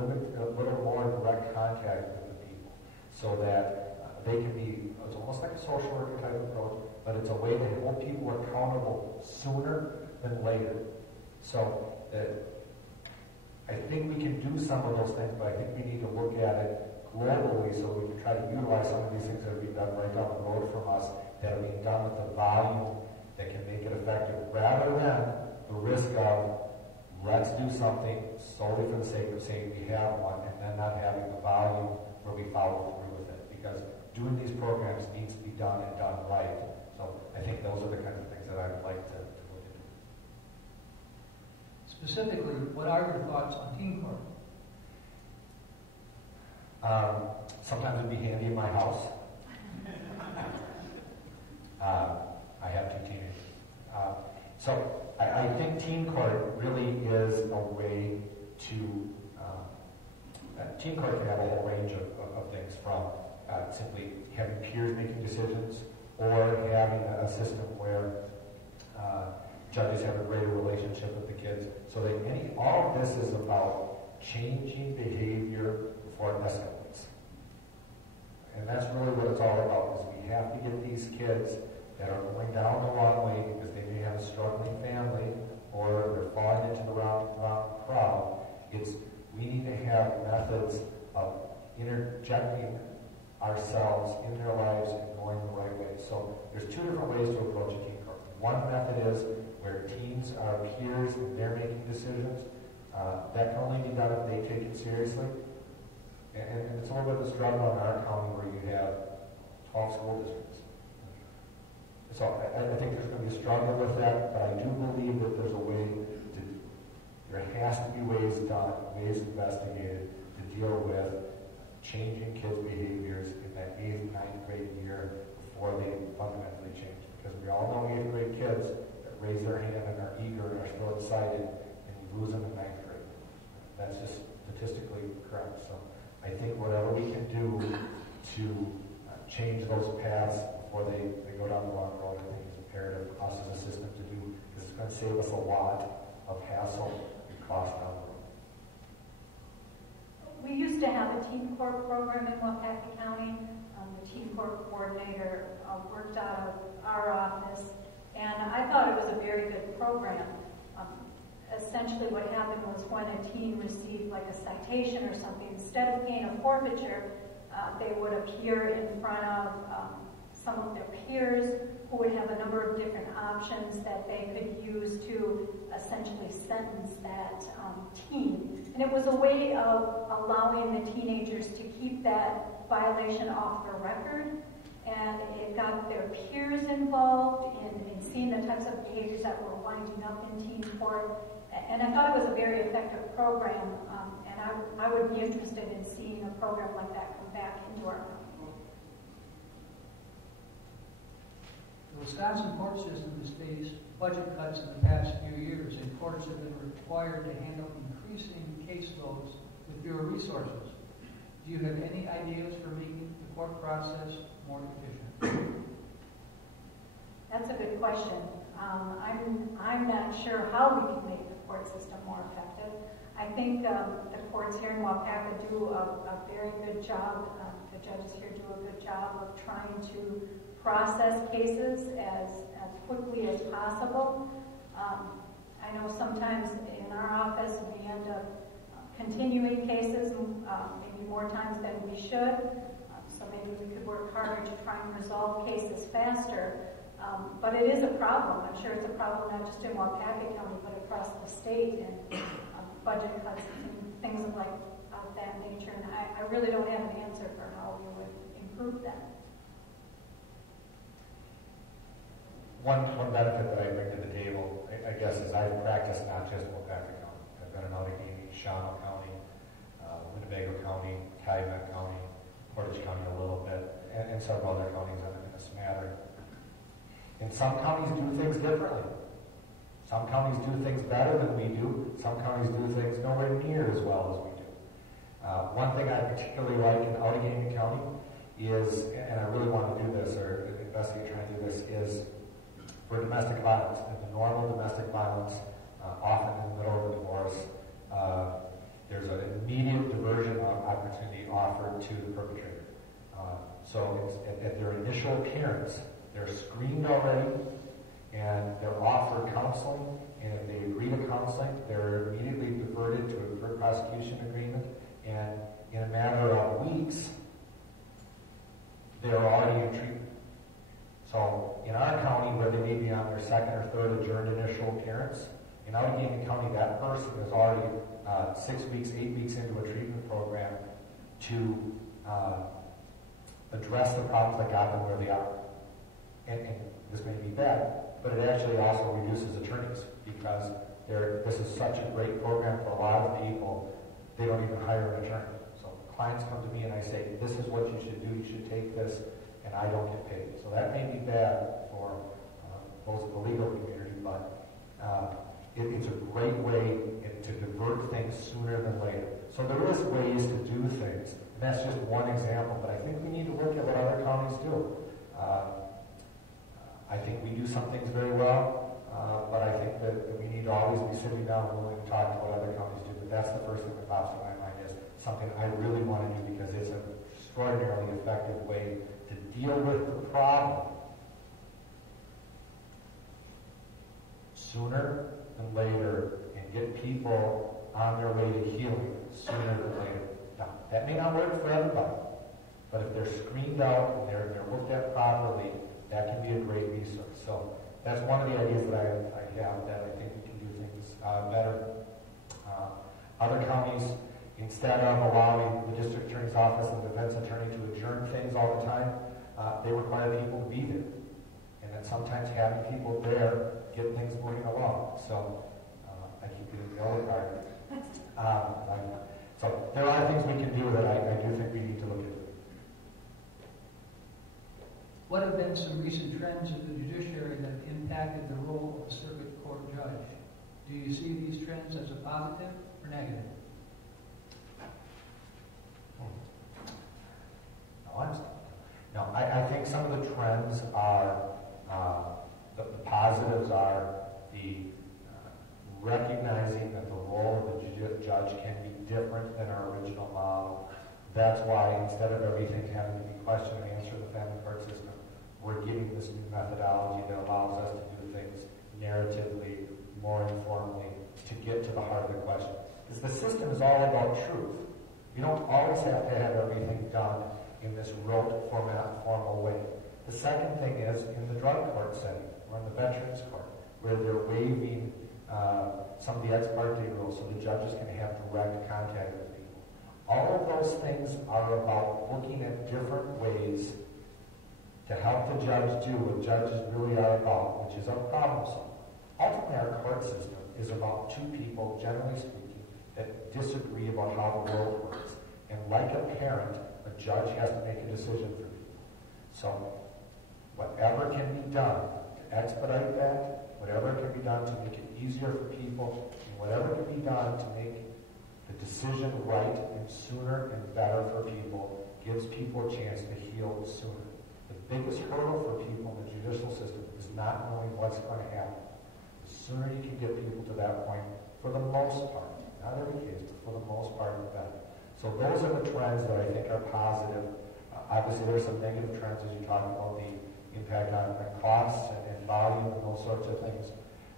more direct contact with the people, so that they can be, it's almost like a social worker type approach, but it's a way to hold people accountable sooner than later. So I think we can do some of those things, but I think we need to look at it globally so we can try to utilize some of these things that are being done right down the road from us, that are being done with the volume that can make it effective, rather than the risk of let's do something solely for the sake of saying we have one and then not having the volume where we follow through with it. Because doing these programs needs to be done and done right. So I think those are the kind of things that I would like to look into. Specifically, what are your thoughts on teen court? Sometimes it'd be handy in my house. I have 2 teenagers. So I think teen court really is a way to, teen court can have a whole range of things, from simply having peers making decisions, or having a system where judges have a greater relationship with the kids. So all of this is about changing behavior before it escalates. And that's really what it's all about, is we have to get these kids that are going down the wrong way because they may have a struggling family or they're falling into the wrong crowd. We need to have methods of interjecting ourselves in their lives and going the right way. So there's 2 different ways to approach a teen court. One method is where teens are peers and they're making decisions. That can only be done if they take it seriously. And it's a little bit of a struggle in our county where you have 12 school districts. So I think there's going to be a struggle with that, but I do believe that there's a way there has to be ways done, ways investigated to deal with changing kids' behaviors in that 8th, 9th grade year before they fundamentally change. Because we all know 8th grade kids that raise their hand and are eager and are still excited, and we lose them in 9th grade. That's just statistically correct. So I think whatever we can do to change those paths before they go down the wrong road, I think is imperative for us as a system to do, because it's going to save us a lot of hassle and cost down the road. We used to have a teen court program in Waupaca County. The teen court coordinator worked out of our office, and I thought it was a very good program. Essentially what happened was when a teen received like a citation or something, instead of paying a forfeiture, they would appear in front of some of their peers who would have a number of different options that they could use to essentially sentence that teen. And it was a way of allowing the teenagers to keep that violation off their record, and it got their peers involved in seeing the types of behaviors that were winding up in teen court. And I thought it was a very effective program, and I would be interested in seeing a program like that come back into our county. The Wisconsin court system has faced budget cuts in the past few years, and courts have been required to handle increasing caseloads with fewer resources. Do you have any ideas for making the court process more efficient? That's a good question. I'm not sure how we can make the court system more effective. I think the courts here in Waupaca do a very good job. The judges here do a good job of trying to process cases as quickly as possible. I know sometimes in our office we end up continuing cases maybe more times than we should. So maybe we could work harder to try and resolve cases faster. But it is a problem. I'm sure it's a problem not just in Waupaca County, but across the state, and budget cuts and things of that nature. And I really don't have an answer for how we would improve that. One benefit that I bring to the table, I guess, is I've practiced not just Waupaca County. I've been in Allegheny, Shawano County, Winnebago County, Calumet County, Portage County a little bit, and several other counties in this matter. And some counties do things differently. Some counties do things better than we do. Some counties do things nowhere near as well as we do. One thing I particularly like in Allegheny County is, and I really want to do this, or investigate trying to do this, is for domestic violence. And the normal domestic violence, often in the middle of a divorce, there's an immediate diversion opportunity offered to the perpetrator. So it's at their initial appearance, they're screened already, and they're offered counseling, and if they agree to counseling, they're immediately diverted to a deferred prosecution agreement, and in a matter of weeks, they're already in treatment. So in our county, where they may be on their second or third adjourned initial appearance, in Allegheny County, that person is already 6 weeks, 8 weeks into a treatment program to address the problems that got them where they are. And this may be bad, but it actually also reduces attorneys, because this is such a great program for a lot of people, they don't even hire an attorney. So clients come to me and I say, this is what you should do, you should take this, and I don't get paid. So that may be bad for It's a great way to divert things sooner than later. So there is ways to do things. And that's just one example, but I think we need to look at what other counties do. I think we do some things very well, but I think that we need to always be sitting down and willing to talk about what other counties do. But that's the first thing that pops in my mind is something I really want to do because it's an extraordinarily effective way to deal with the problem sooner than later and get people on their way to healing sooner than later. Now, that may not work for everybody, but if they're screened out and they're looked at properly, that can be a great resource. So that's one of the ideas that I have that I think we can do things better. Other counties, instead of allowing the district attorney's office and the defense attorney to adjourn things all the time, they require people to be there. And then sometimes having people there get things moving along. So I keep getting the other part. So there are things we can do that I do think we need to look at. What have been some recent trends in the judiciary that have impacted the role of a circuit court judge? Do you see these trends as a positive or negative? No, I think some of the trends are, the positives are the recognizing that the role of the judge can be different than our original model. That's why instead of everything having to be question and answer in the family court system, we're giving this new methodology that allows us to do things narratively, more informally, to get to the heart of the question. Because the system is all about truth. You don't always have to have everything done in this rote format, formal way. The second thing is in the drug court setting, or in the veterans court, where they're waiving some of the ex parte rules so the judges can have direct contact with people. All of those things are about looking at different ways to help the judge do what judges really are about, which is a problem solving. Ultimately, our court system is about two people, generally speaking, that disagree about how the world works. And like a parent, a judge has to make a decision for people. So whatever can be done to expedite that, whatever can be done to make it easier for people, and whatever can be done to make the decision right and sooner and better for people, gives people a chance to heal sooner. The biggest hurdle for people in the judicial system is not knowing what's going to happen. The sooner you can get people to that point, for the most part, not every case, but for the most part, the better. So those are the trends that I think are positive. Obviously, there are some negative trends as you talk about the impact on costs and volume and those sorts of things.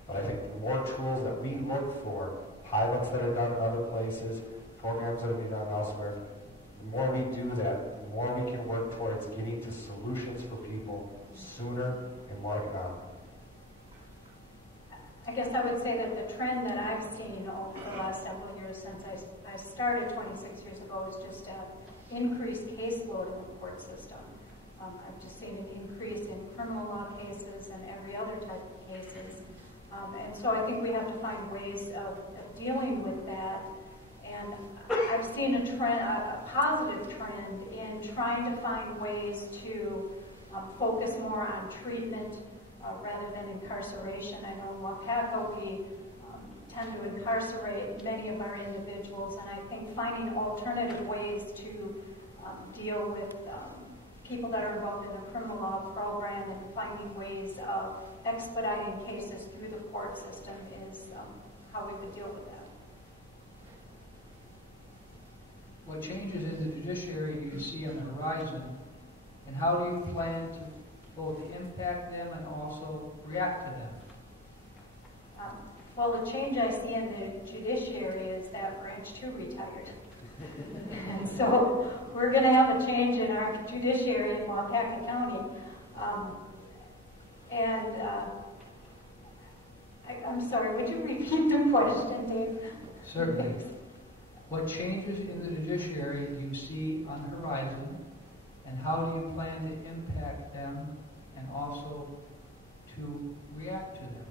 But I think the more tools that we look for, pilots that are done in other places, programs that are done elsewhere, the more we do that, the more we can work towards getting to solutions for people sooner and more economically. I guess I would say that the trend that I've seen over the last several years since I started 26 years ago is just an increased caseload in the court system. I've just seen an increase in criminal law cases and every other type of cases. And so I think we have to find ways of dealing with that. And I've seen a trend, a positive trend in trying to find ways to focus more on treatment rather than incarceration. I know in Waupaca we tend to incarcerate many of our individuals, and I think finding alternative ways to deal with people that are involved in the criminal law program and finding ways of expediting cases through the court system is how we would deal with that. What changes in the judiciary do you see on the horizon, and how do you plan to both impact them and also react to them? Well, the change I see in the judiciary is that Branch 2 retired. And so we're going to have a change in our judiciary in Waupaca County. I'm sorry, would you repeat the question, Dave? Certainly. What changes in the judiciary do you see on the horizon, and how do you plan to impact them and also to react to them?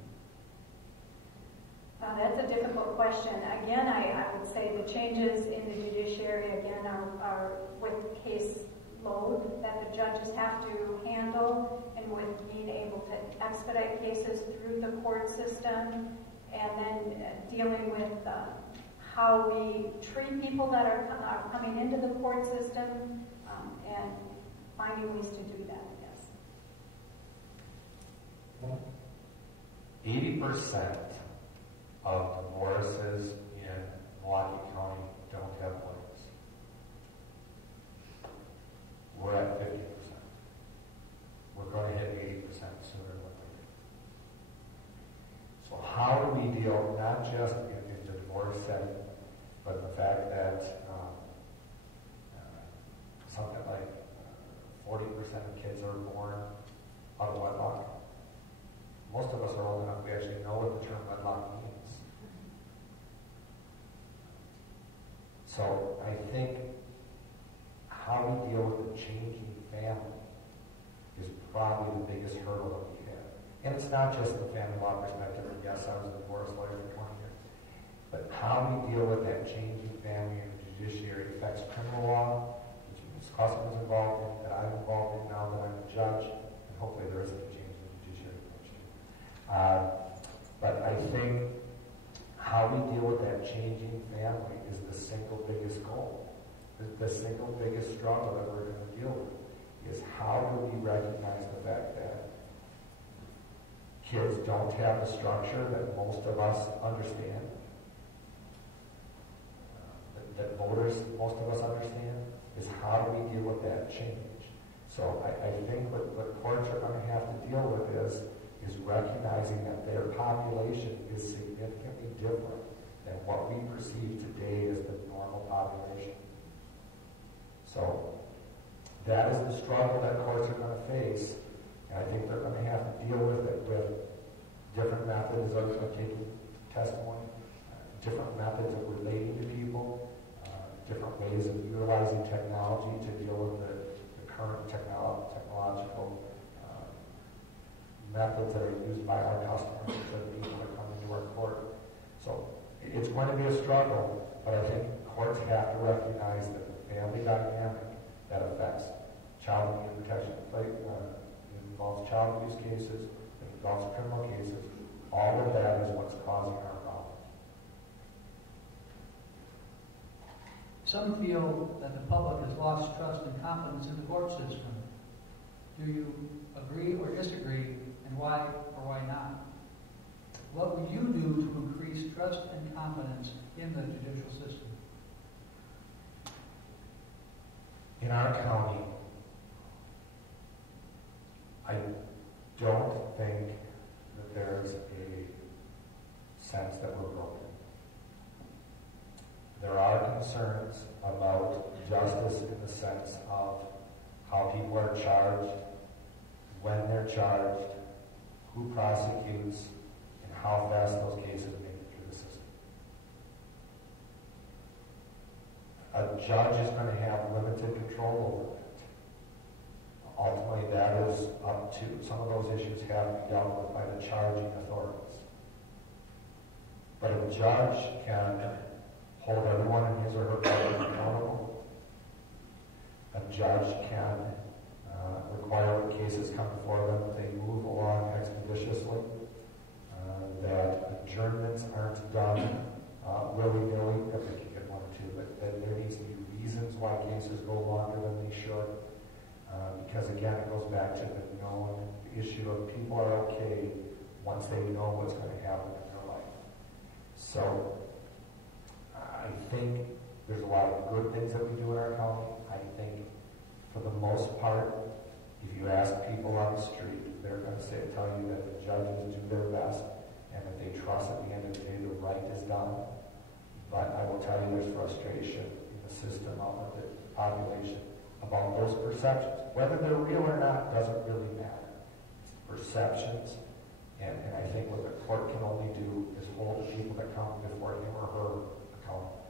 That's a difficult question. Again, I would say the changes in the judiciary, again, are with case load that the judges have to handle and with being able to expedite cases through the court system, and then dealing with how we treat people that are coming into the court system, and finding ways to do that, yes. 80% of divorces in Waupaca County don't have lawyers. We're at 50%. We're going to hit 80% sooner than later. So how do we deal, not just in the divorce setting, but the fact that something like 40% of kids are born out of wedlock. Most of us are old enough, we actually know what the term wedlock means. So I think how we deal with the changing family is probably the biggest hurdle that we have. And it's not just the family law perspective. Yes, I was a divorce lawyer for 20 years. But how we deal with that changing family and the judiciary affects criminal law, which Ms. Clussman is involved in, that I'm involved in now that I'm a judge, and hopefully there isn't a change in the judiciary approach too. But I think how we deal with that changing family is the single biggest goal. The single biggest struggle that we're going to deal with is how do we recognize the fact that kids don't have the structure that most of us understand, that voters, most of us understand, is how do we deal with that change? So I think what courts are going to have to deal with is recognizing that their population is significantly different than what we perceive today as the normal population. So that is the struggle that courts are going to face, and I think they're going to have to deal with it with different methods of taking testimony, different methods of relating to people, different ways of utilizing technology to deal with the current technological methods that are used by our customers, the people that come into our court. So it's going to be a struggle, but I think courts have to recognize that the family dynamic that affects child abuse protection, it involves child abuse cases, it involves criminal cases, all of that is what's causing our problems. Some feel that the public has lost trust and confidence in the court system. Do you agree or disagree, and why or why not? What would you do to increase trust and confidence in the judicial system? In our county, I don't think that there's a sense that we're broken. There are concerns about justice in the sense of how people are charged, when they're charged, who prosecutes, and how fast those cases make it through the system. A judge is going to have limited control over it. Ultimately, that is up to, some of those issues have to be dealt with by the charging authorities. But a judge can hold everyone in his or her court accountable. A judge can require when cases come before them that they move along expeditiously, that adjournments aren't done willy-nilly, if they can get one or two, but that there needs to be reasons why cases go longer than they should. Because again, it goes back to the known issue of people are okay once they know what's going to happen in their life. So I think there's a lot of good things that we do in our county. I think for the most part, if you ask people on the street, they're going to tell you that the judges do their best and that they trust at the end of the day the right is done. But I will tell you there's frustration in the system of the population about those perceptions. Whether they're real or not doesn't really matter. It's perceptions, and I think what the court can only do is hold the people that come before him or her accountable.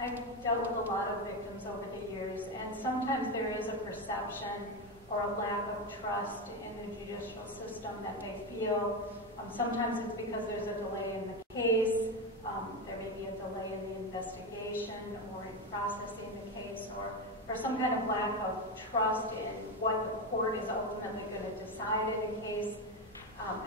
I've dealt with a lot of victims over the years, and sometimes there is a perception or a lack of trust in the judicial system that they feel. Sometimes it's because there's a delay in the case, there may be a delay in the investigation or in processing the case, or some kind of lack of trust in what the court is ultimately going to in a case.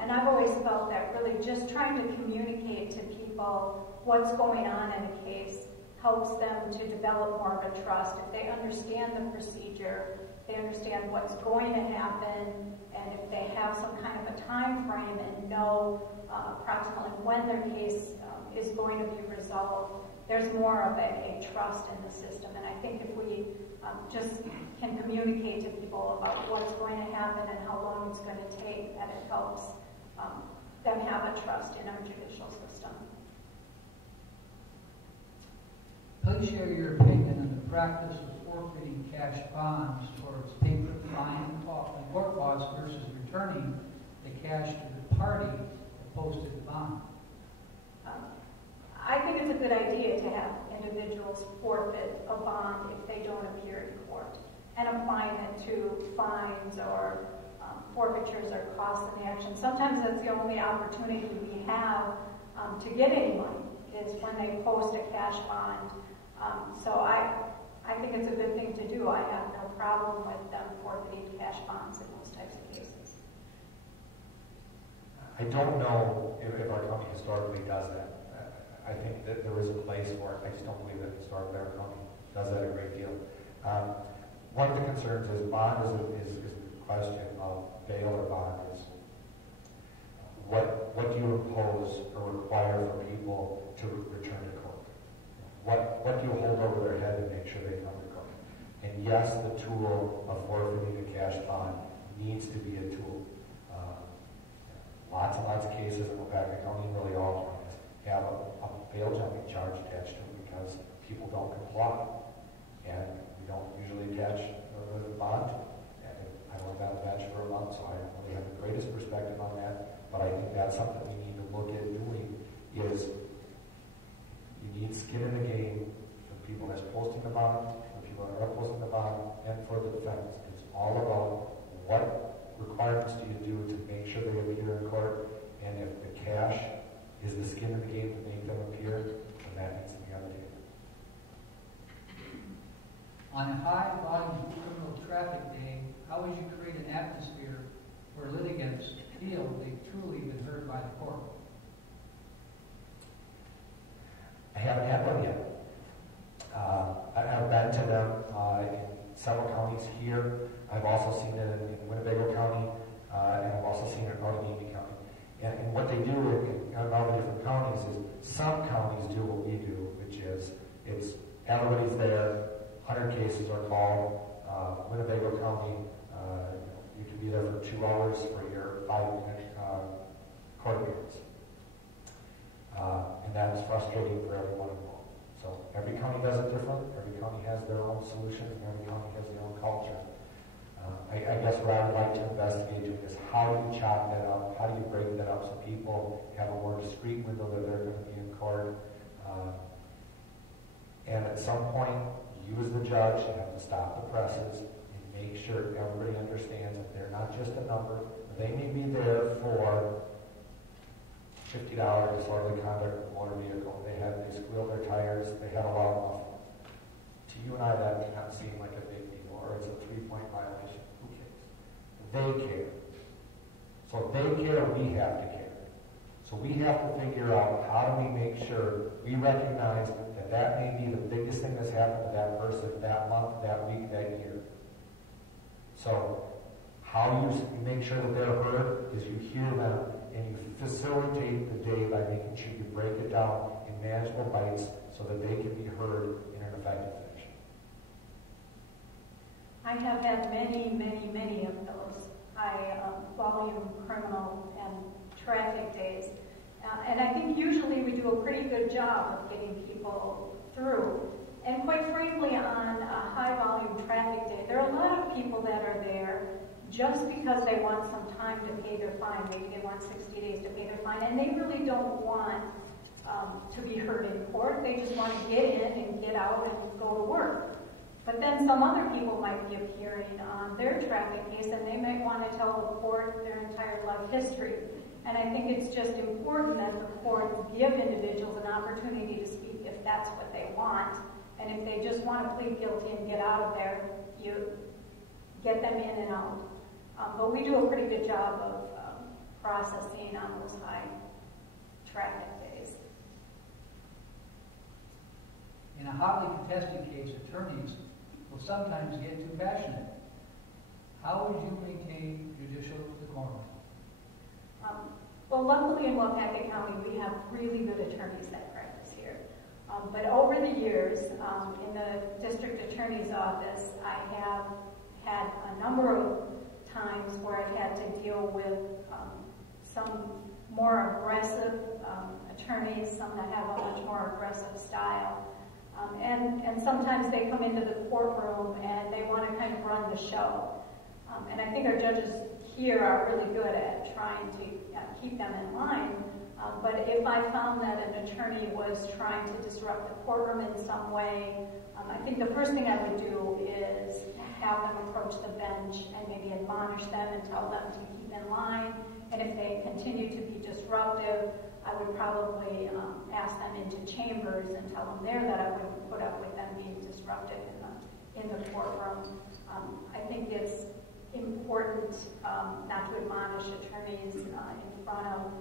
And I've always felt that really just trying to communicate to people what's going on in a case helps them to develop more of a trust. If they understand the procedure, they understand what's going to happen, and if they have some kind of a time frame and know approximately when their case is going to be resolved, there's more of a trust in the system. And I think if we just can communicate to people about what's going to happen and how long it's going to take, that it helps them have a trust in our judicial system. Please share your opinion on the practice of forfeiting cash bonds towards paper fine and court costs versus returning the cash to the party that posted the bond. I think it's a good idea to have individuals forfeit a bond if they don't appear in court and applying it to fines or forfeitures or costs in the action. Sometimes that's the only opportunity we have to get any money is when they post a cash bond. So I think it's a good thing to do. I have no problem with them forfeiting cash bonds in those types of cases. I don't know if our county historically does that. I think that there is a place for it. I just don't believe that historically our county does that a great deal. One of the concerns is bond is the question of bail or bond is what do you impose or require for people to return to court? What do you hold over their head to make sure they come to court? And yes, the tool of forfeiting a cash bond needs to be a tool. Lots and lots of cases in Waupaca County, really all counties, have a bail jumping charge attached to them because people don't comply. And we don't usually attach the bond to it. And I went down the bench for a month, so I don't really have the greatest perspective on that. But I think that's something we need to look at doing is you need skin in the game for people that's posting the bond, for people that are posting the bond, and for the defendants. It's all about what requirements do you do to make sure they appear in court, and if the cash is the skin in the game to make them appear, then that needs to be on the table. On a high-volume criminal traffic day, how would you create an atmosphere where litigants feel they've truly been heard by the court? I haven't had one yet. I've been to them in several counties here. I've also seen it in Winnebago County, and I've also seen it in Outagamie County. And what they do in all the different counties is some counties do what we do, which is it's everybody's there, 100 cases are called. Winnebago County, you can be there for 2 hours for your 5-minute court appearance. And that is frustrating for everyone involved. So every county does it different. Every county has their own solutions, and every county has their own culture. I guess what I would like to investigate doing is how do you chop that up? How do you break that up so people have a more discrete window that they're going to be in court? And at some point, you as the judge have to stop the presses and make sure everybody understands that they're not just a number. They may be there for $50 disorderly conduct of a motor vehicle. They squealed their tires. They had a loud muffler. To you and I, that may not seem like a big deal, or it's a 3-point violation. Who cares? They care. So if they care, we have to care. So we have to figure out how do we make sure we recognize that that may be the biggest thing that's happened to that person that month, that week, that year. So how you make sure that they're heard is you hear them and you facilitate the day by making sure you break it down in manageable bites so that they can be heard in an effective fashion. I have had many of those high-volume criminal and traffic days. And I think usually we do a pretty good job of getting people through. And quite frankly, on a high-volume traffic day, there are a lot of people that are there just because they want some time to pay their fine. Maybe they want 60 days to pay their fine, and they really don't want to be heard in court. They just want to get in and get out and go to work. But then some other people might be appearing on their traffic case, and they might want to tell the court their entire life history. And I think it's just important that the courts give individuals an opportunity to speak if that's what they want. And if they just want to plead guilty and get out of there, you get them in and out. But we do a pretty good job of processing on those high traffic days. In a hotly contested case, attorneys will sometimes get too passionate. How would you maintain judicial decorum? Well, luckily in Waupaca County, we have really good attorneys that practice here. But over the years, in the district attorney's office, I have had a number of times where I've had to deal with some more aggressive attorneys, some that have a much more aggressive style. And sometimes they come into the courtroom and they want to kind of run the show. And I think our judges here are really good at trying to keep them in line. But if I found that an attorney was trying to disrupt the courtroom in some way, I think the first thing I would do is have them approach the bench and maybe admonish them and tell them to keep in line. And if they continue to be disruptive, I would probably ask them into chambers and tell them there that I wouldn't put up with them being disruptive in the courtroom. I think it's important not to admonish attorneys in front of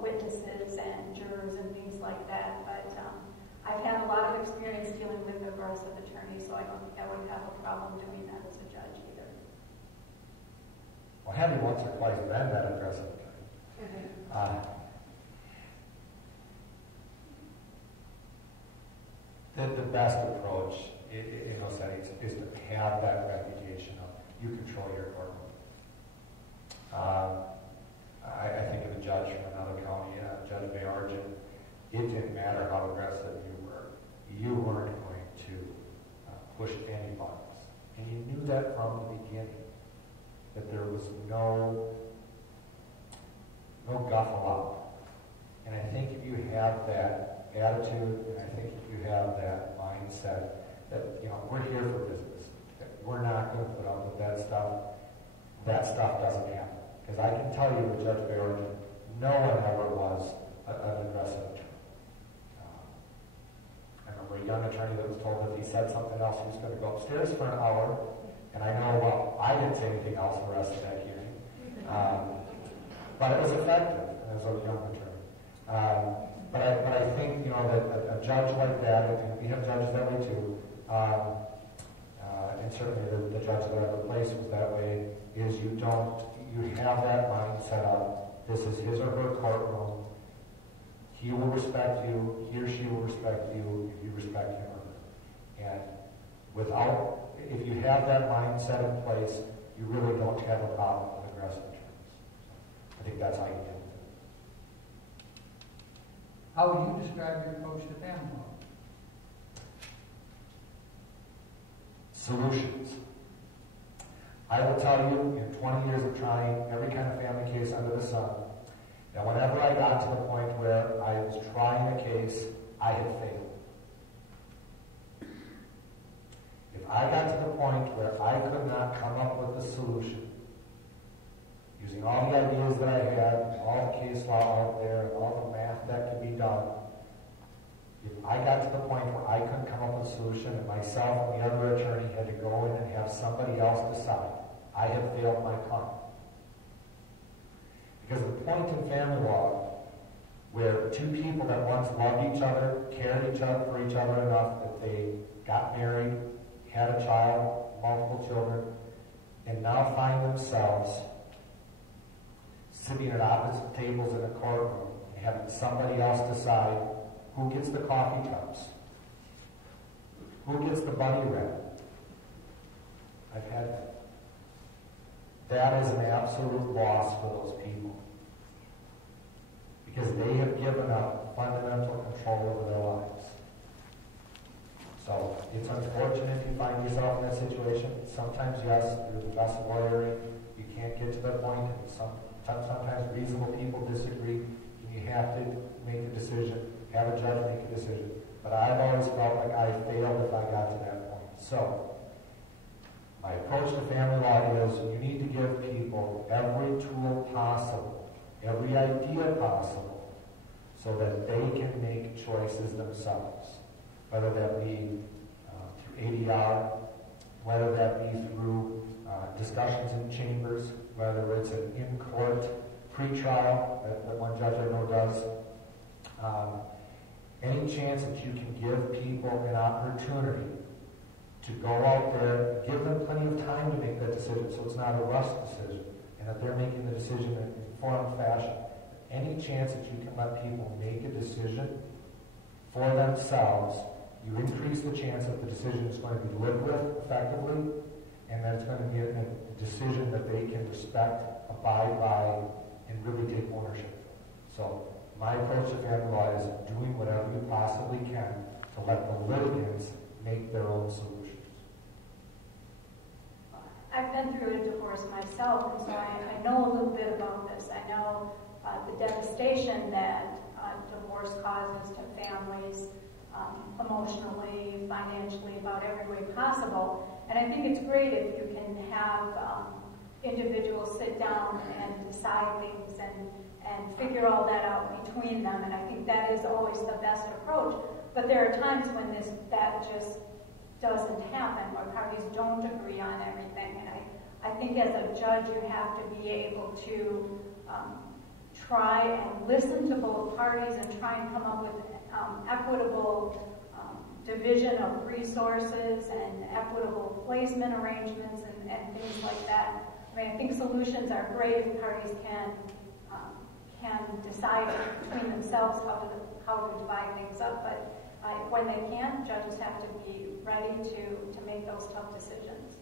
witnesses and jurors and things like that. But I've had a lot of experience dealing with aggressive attorneys, so I don't think I would have a problem doing that as a judge either. Well, having once or twice been that aggressive attorney. The best approach in those settings is to have that reputation of you control your courtroom. I think of a judge from another county, Judge Bayargin. It didn't matter how aggressive you were. You weren't going to push any buttons. And you knew that from the beginning, that there was no guffle up. And I think if you have that attitude, and I think if you have that mindset that, we're here for business, that we're not going to put up with that stuff doesn't happen. Because I can tell you with Judge Bayargin, no one ever was an aggressive attorney. I remember a young attorney that was told that if he said something else, he was going to go upstairs for an hour. And I know, well, I didn't say anything else the rest of that hearing. But it was effective as a young attorney. But I think, that a judge like that, and we have judges that way too, and certainly the judge that I replaced was that way, is you have that mindset of, this is his or her courtroom, he will respect you, he or she will respect you, if you respect him or her. And if you have that mindset in place, you really don't have a problem with aggressive attorneys. I think that's how you deal with it. How would you describe your approach to family law? Solutions. I will tell you, in 20 years of trying every kind of family case under the sun, that whenever I got to the point where I was trying a case, I had failed. If I got to the point where I could not come up with a solution, using all the ideas that I had, all the case law out there, and all the math that could be done, if I got to the point where I couldn't come up with a solution, and myself and the other attorney had to go in and have somebody else decide, I have failed my client. Because the point in family law, where two people that once loved each other, cared for each other enough that they got married, had a child, multiple children, and now find themselves sitting at opposite tables in a courtroom and having somebody else decide who gets the coffee cups, who gets the bunny rabbit. I've had that. That is an absolute loss for those people, because they have given up fundamental control over their lives. So it's unfortunate if you find yourself in that situation. Sometimes, yes, you're the best lawyer, you can't get to that point, and sometimes reasonable people disagree, and you have to make a decision, have a judge make a decision. But I've always felt like I failed if I got to that point. So my approach to family law is you need to give people every tool possible, every idea possible, so that they can make choices themselves, whether that be through ADR, whether that be through discussions in chambers, whether it's an in-court pretrial that one judge I know does. Any chance that you can give people an opportunity to go out there, give them plenty of time to make that decision so it's not a rushed decision, and that they're making the decision in an informed fashion. Any chance that you can let people make a decision for themselves, you increase the chance that the decision is going to be lived with effectively, and that it's going to be a decision that they can respect, abide by, and really take ownership. So my approach to family law is doing whatever you possibly can to let the litigants make their own solutions. I've been through a divorce myself, and so I know a little bit about this. I know the devastation that divorce causes to families, emotionally, financially, about every way possible. And I think it's great if you can have individuals sit down and decide things and figure all that out between them. And I think that is always the best approach. But there are times when that just doesn't happen, or parties don't agree on everything. And I think as a judge, you have to be able to try and listen to both parties and try and come up with equitable division of resources and equitable placement arrangements and things like that. I mean, I think solutions are great if parties can decide between themselves how to divide things up, but when they can't, judges have to be ready to make those tough decisions.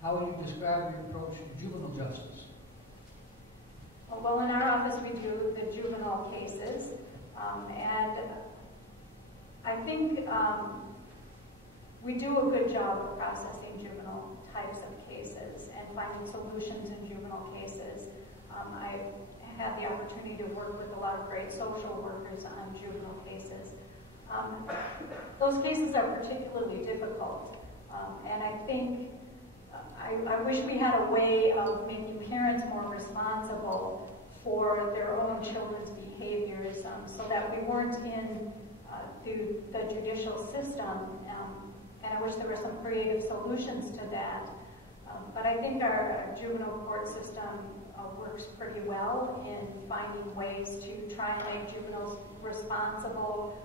How would you describe your approach to juvenile justice? Well, in our office, we do the juvenile cases, and I think we do a good job of processing juvenile types of cases and finding solutions in juvenile cases. I had the opportunity to work with a lot of great social workers on juvenile cases. Those cases are particularly difficult, and I think I wish we had a way of making parents more responsible for their own children's behaviors, so that we weren't in the judicial system. And I wish there were some creative solutions to that. But I think our juvenile court system works pretty well in finding ways to try and make juveniles responsible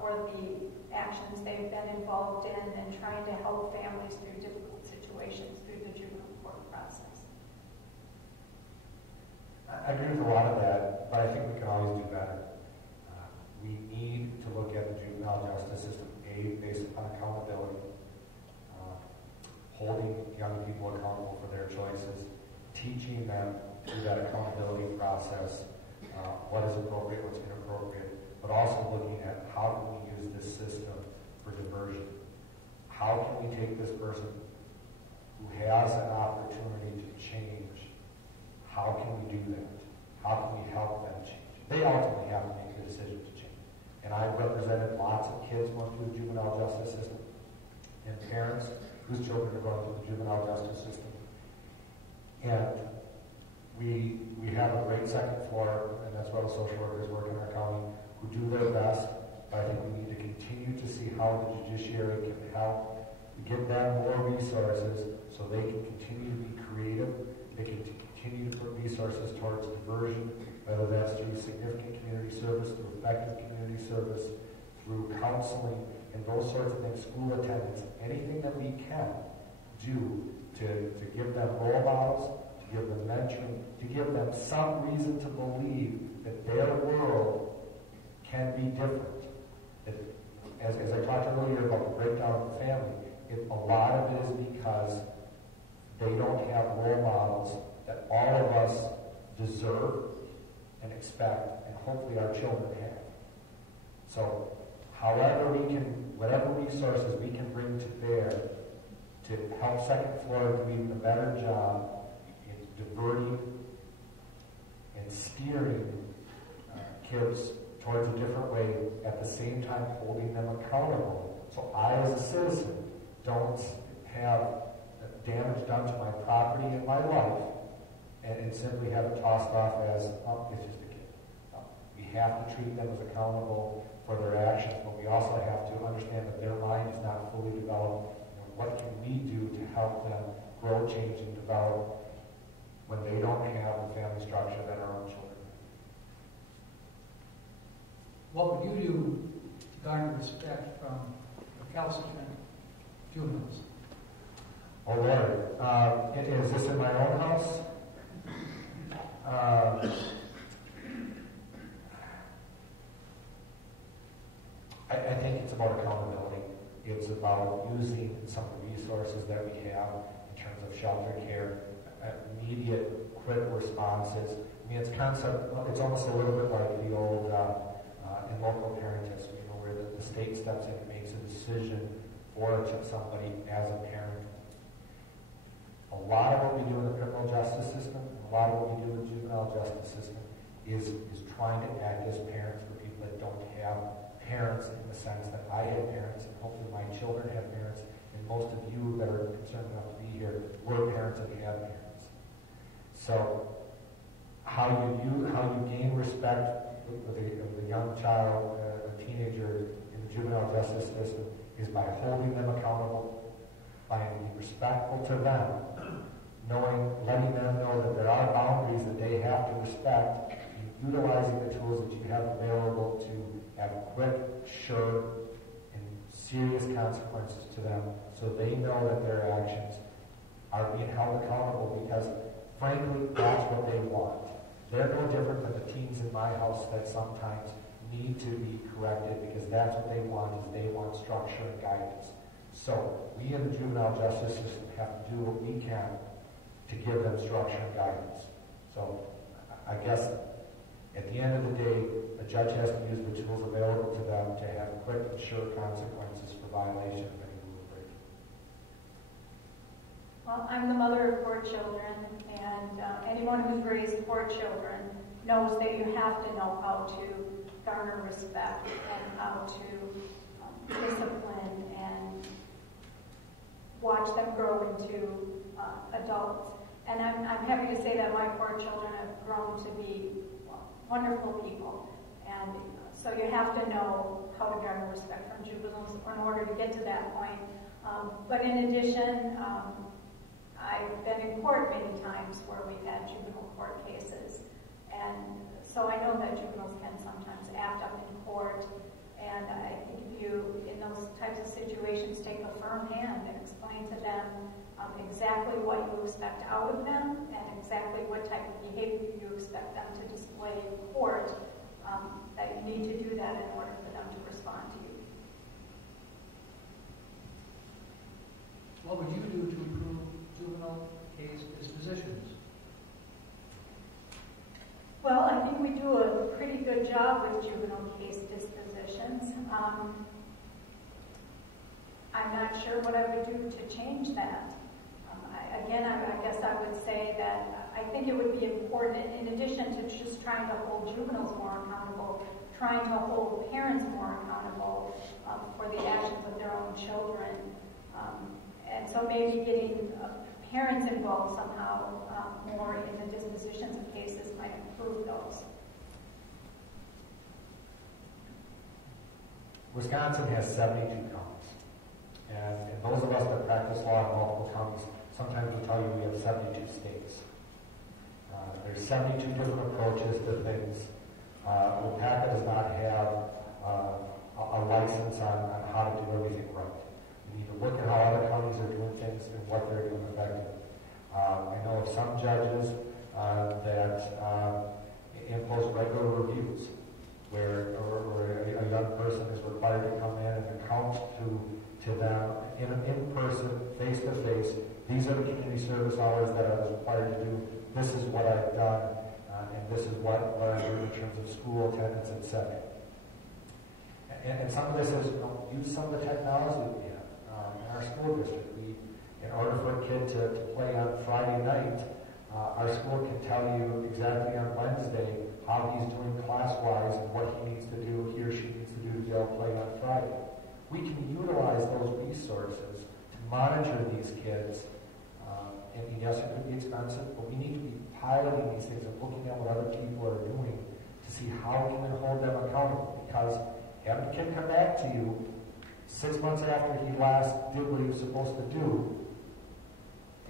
for the actions they've been involved in, and trying to help families through difficult situations through the juvenile court process. I agree with a lot of that, but I think we can always do better. We need to look at the juvenile justice system, based upon accountability, holding young people accountable for their choices, teaching them through that accountability process what is appropriate, what's inappropriate, but also looking at how can we use this system for diversion. How can we take this person who has an opportunity to change? How can we do that? How can we help them change? They ultimately have to make the decision to change. And I've represented lots of kids going through the juvenile justice system and parents whose children are going through the juvenile justice system. And we have a great second floor, and that's where the social workers work in our county, who do their best. But I think we need to continue to see how the judiciary can help give them more resources so they can continue to be creative. They can continue to put resources towards diversion, whether that's through significant community service, through effective community service, through counseling, and those sorts of things, school attendance, anything that we can do to give them role models, to give them mentoring, to give them some reason to believe that their world can be different. As I talked earlier about the breakdown of the family, a lot of it is because they don't have role models that all of us deserve and expect, and hopefully our children have. So, whatever resources we can bring to bear to help Second Floor do even a better job in diverting and steering kids towards a different way, at the same time holding them accountable. So I, as a citizen, don't have damage done to my property and my life, and simply have it tossed off as, oh, it's just a kid. No. We have to treat them as accountable for their actions, but we also have to understand that their mind is not fully developed. What can we do to help them grow, change, and develop when they don't have the family structure that our own children have. What would you do to garner respect from recalcitrant juveniles? Oh Lord, is this in my own house? I think it's about accountability. It's about using some of the resources that we have in terms of shelter care, immediate, quick responses. I mean, it's almost a little bit like the old in local parenting, where the state steps in and makes a decision for somebody as a parent. A lot of what we do in the criminal justice system, a lot of what we do in the juvenile justice system is trying to act as parents for people that don't have parents, in the sense that I have parents, and hopefully my children have parents, and most of you that are concerned enough to be here were parents and have parents. So how you gain respect of the young child, a teenager in the juvenile justice system, is by holding them accountable, by being respectful to them, letting them know that there are boundaries that they have to respect, and utilizing the tools that you have available to have quick, sure, and serious consequences to them, so they know that their actions are being held accountable, because frankly, that's what they want. They're no different than the teens in my house that sometimes need to be corrected, because that's what they want, is they want structure and guidance. So we in the juvenile justice system have to do what we can to give them structure and guidance. So I guess at the end of the day, a judge has to use the tools available to them to have quick and sure consequences for violation of any rule breaking. Well, I'm the mother of 4 children, and anyone who's raised 4 children knows that you have to know how to garner respect and how to discipline and watch them grow into adults. And I'm happy to say that my 4 children have grown to be wonderful people. And so you have to know how to garner respect from juveniles in order to get to that point. But in addition, I've been in court many times where we've had juvenile court cases. And so I know that juveniles can sometimes act up in court. And I think if you, in those types of situations, take a firm hand and explain to them exactly what you expect out of them and exactly what type of behavior you expect them to display in court, that you need to do that in order for them to respond to you. What would you do to improve juvenile case dispositions? Well, I think we do a pretty good job with juvenile case dispositions. I'm not sure what I would do to change that. I guess I would say that I think it would be important, in addition to just trying to hold juveniles more accountable, trying to hold parents more accountable for the actions of their own children. And so maybe getting parents involved somehow more in the dispositions of cases might improve those. Wisconsin has 72 counties. And those of us that practice law in multiple counties, sometimes we tell you we have 72 states. There's 72 different approaches to things. Waupaca does not have a license on how to do everything right. You need to look at how other counties are doing things and what they're doing effectively. I know of some judges that impose regular reviews where a young person is required to come in and account to them in person, face-to-face. These are the community service hours that I was required to do. This is what I've done, and this is what I'm doing in terms of school attendance, etc. And some of this is, use some of the technology that we have in our school district. In order for a kid to play on Friday night, our school can tell you exactly on Wednesday how he's doing class-wise and what he needs to do, he or she needs to do to be able to play on Friday. We can utilize those resources to monitor these kids. And yes, it could be expensive, but we need to be piloting these things and looking at what other people are doing to see how we can hold them accountable. Because having a kid come back to you 6 months after he last did what he was supposed to do,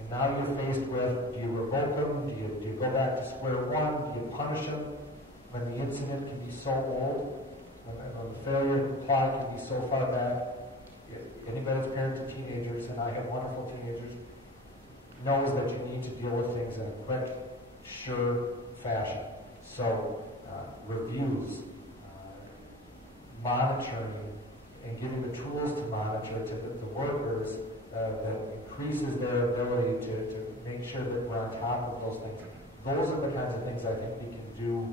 And now you're faced with, do you revoke them? Do you go back to square one? Do you punish them when the incident can be so old? When the failure to comply can be so far back? Anybody that's parents of teenagers, and I have wonderful teenagers, knows that you need to deal with things in a quick, sure fashion. So reviews, monitoring, and giving the tools to monitor to the workers that increases their ability to make sure that we're on top of those things. Those are the kinds of things I think we can do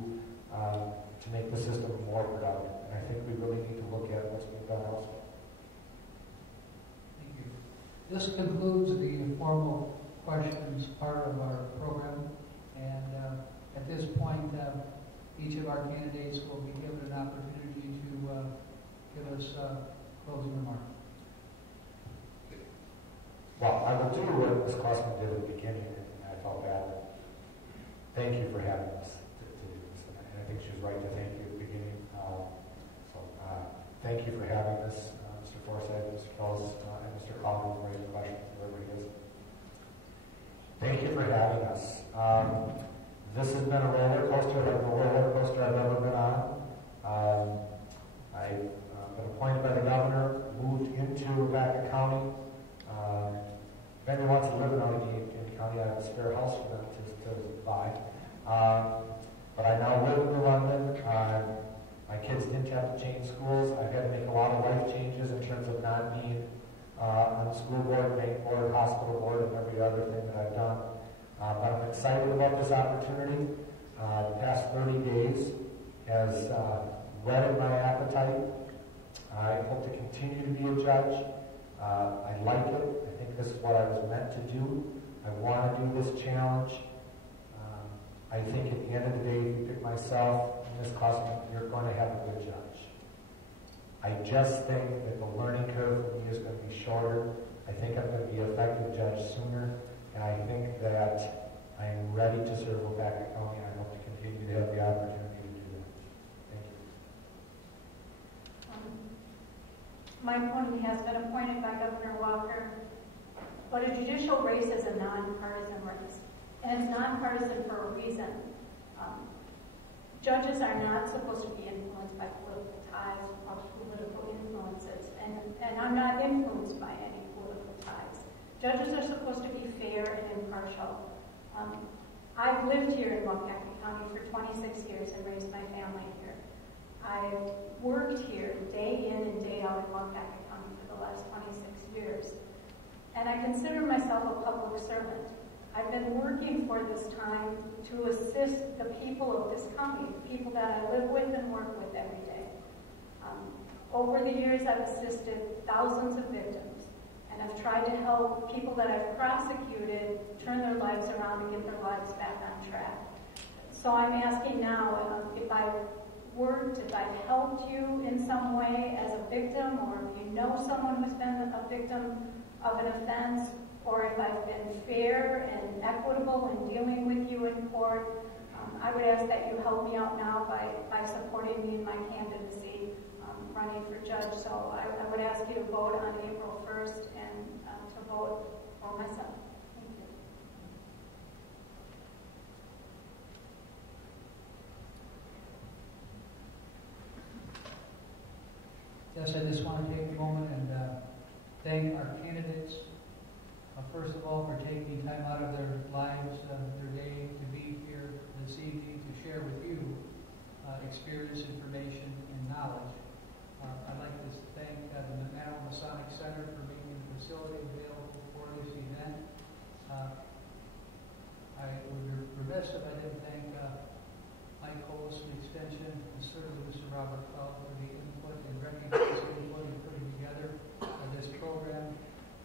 to make the system more productive. And I think we really need to look at what's being done elsewhere. Thank you. This concludes the formal questions part of our program. And at this point, each of our candidates will be given an opportunity to give us closing remarks. Well, I will do what Ms. Clussman did at the beginning, and I felt bad. Thank you for having us to do this. And I think she was right to thank you at the beginning. Thank you for having us, Mr. Forsythe, Mr. Kells, and Mr. Alden, for raising questions, wherever it is. Thank you for having us. This has been a roller coaster, like the roller coaster I've ever been on. I've been appointed by the governor, moved into Waupaca County. If anyone wants to live in Allegheny County, I have a spare house for them to buy. But I now live in London. My kids didn't have to change schools. I've had to make a lot of life changes in terms of not being on the school board, bank board, hospital board, and every other thing that I've done. But I'm excited about this opportunity. The past 30 days has whetted my appetite. I hope to continue to be a judge. I like it. I think this is what I was meant to do. I want to do this challenge. I think at the end of the day, if you pick myself and Ms. Clussman, you're going to have a good judge. I just think that the learning curve for me is going to be shorter. I think I'm going to be an effective judge sooner. And I think that I am ready to serve Waupaca County. I hope to continue to have the opportunity to do that. Thank you. My opponent has been appointed by Governor Walker, but a judicial race is a nonpartisan race. And it's nonpartisan for a reason. Judges are not supposed to be influenced by political ties or political influences. And I'm not influenced by any political ties. Judges are supposed to be fair and impartial. I've lived here in Waupaca County for 26 years and raised my family here. I've worked here day in and day out in Waupaca County for the last 26 years. And I consider myself a public servant. I've been working for this time to assist the people of this county, the people that I live with and work with every day. Over the years, I've assisted thousands of victims, and I've tried to help people that I've prosecuted turn their lives around and get their lives back on track. So I'm asking now if I've worked, if I've helped you in some way as a victim, or if you know someone who's been a victim of an offense, or if I've been fair and equitable in dealing with you in court. I would ask that you help me out now by supporting me in my candidacy running for judge. So I would ask you to vote on April 1st and to vote for myself. Thank you. Yes, I just want to take a moment and thank our candidates. First of all, for taking time out of their lives, their day, to be here this evening to share with you experience, information, and knowledge. I'd like to thank the Manhattan Masonic Center for making the facility available for this event. I would be remiss if I didn't thank Mike Hollis from Extension, and certainly Mr. Robert Feld for the input and recognizing input and putting together this program.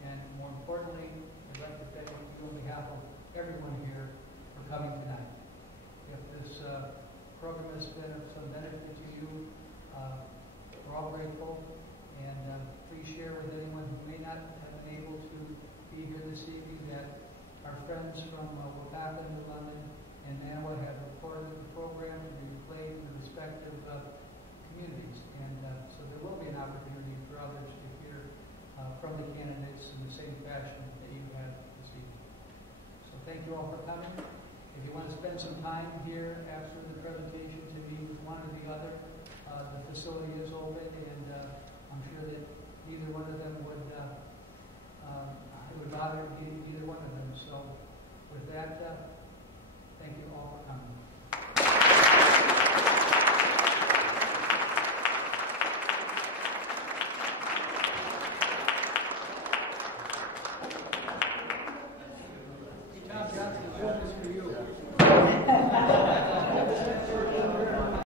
And more importantly, I'd like to thank you on behalf of everyone here for coming tonight. If this program has been of some benefit to you, we're all grateful. And please share with anyone who may not have been able to be here this evening that our friends from Waupaca, New London, and Nanawa have reported the program to be played in the respective communities. And so there will be an opportunity for others to hear from the candidates in the same fashion that you have this evening. thank you all for coming. If you want to spend some time here after the presentation to meet with one or the other, the facility is open, and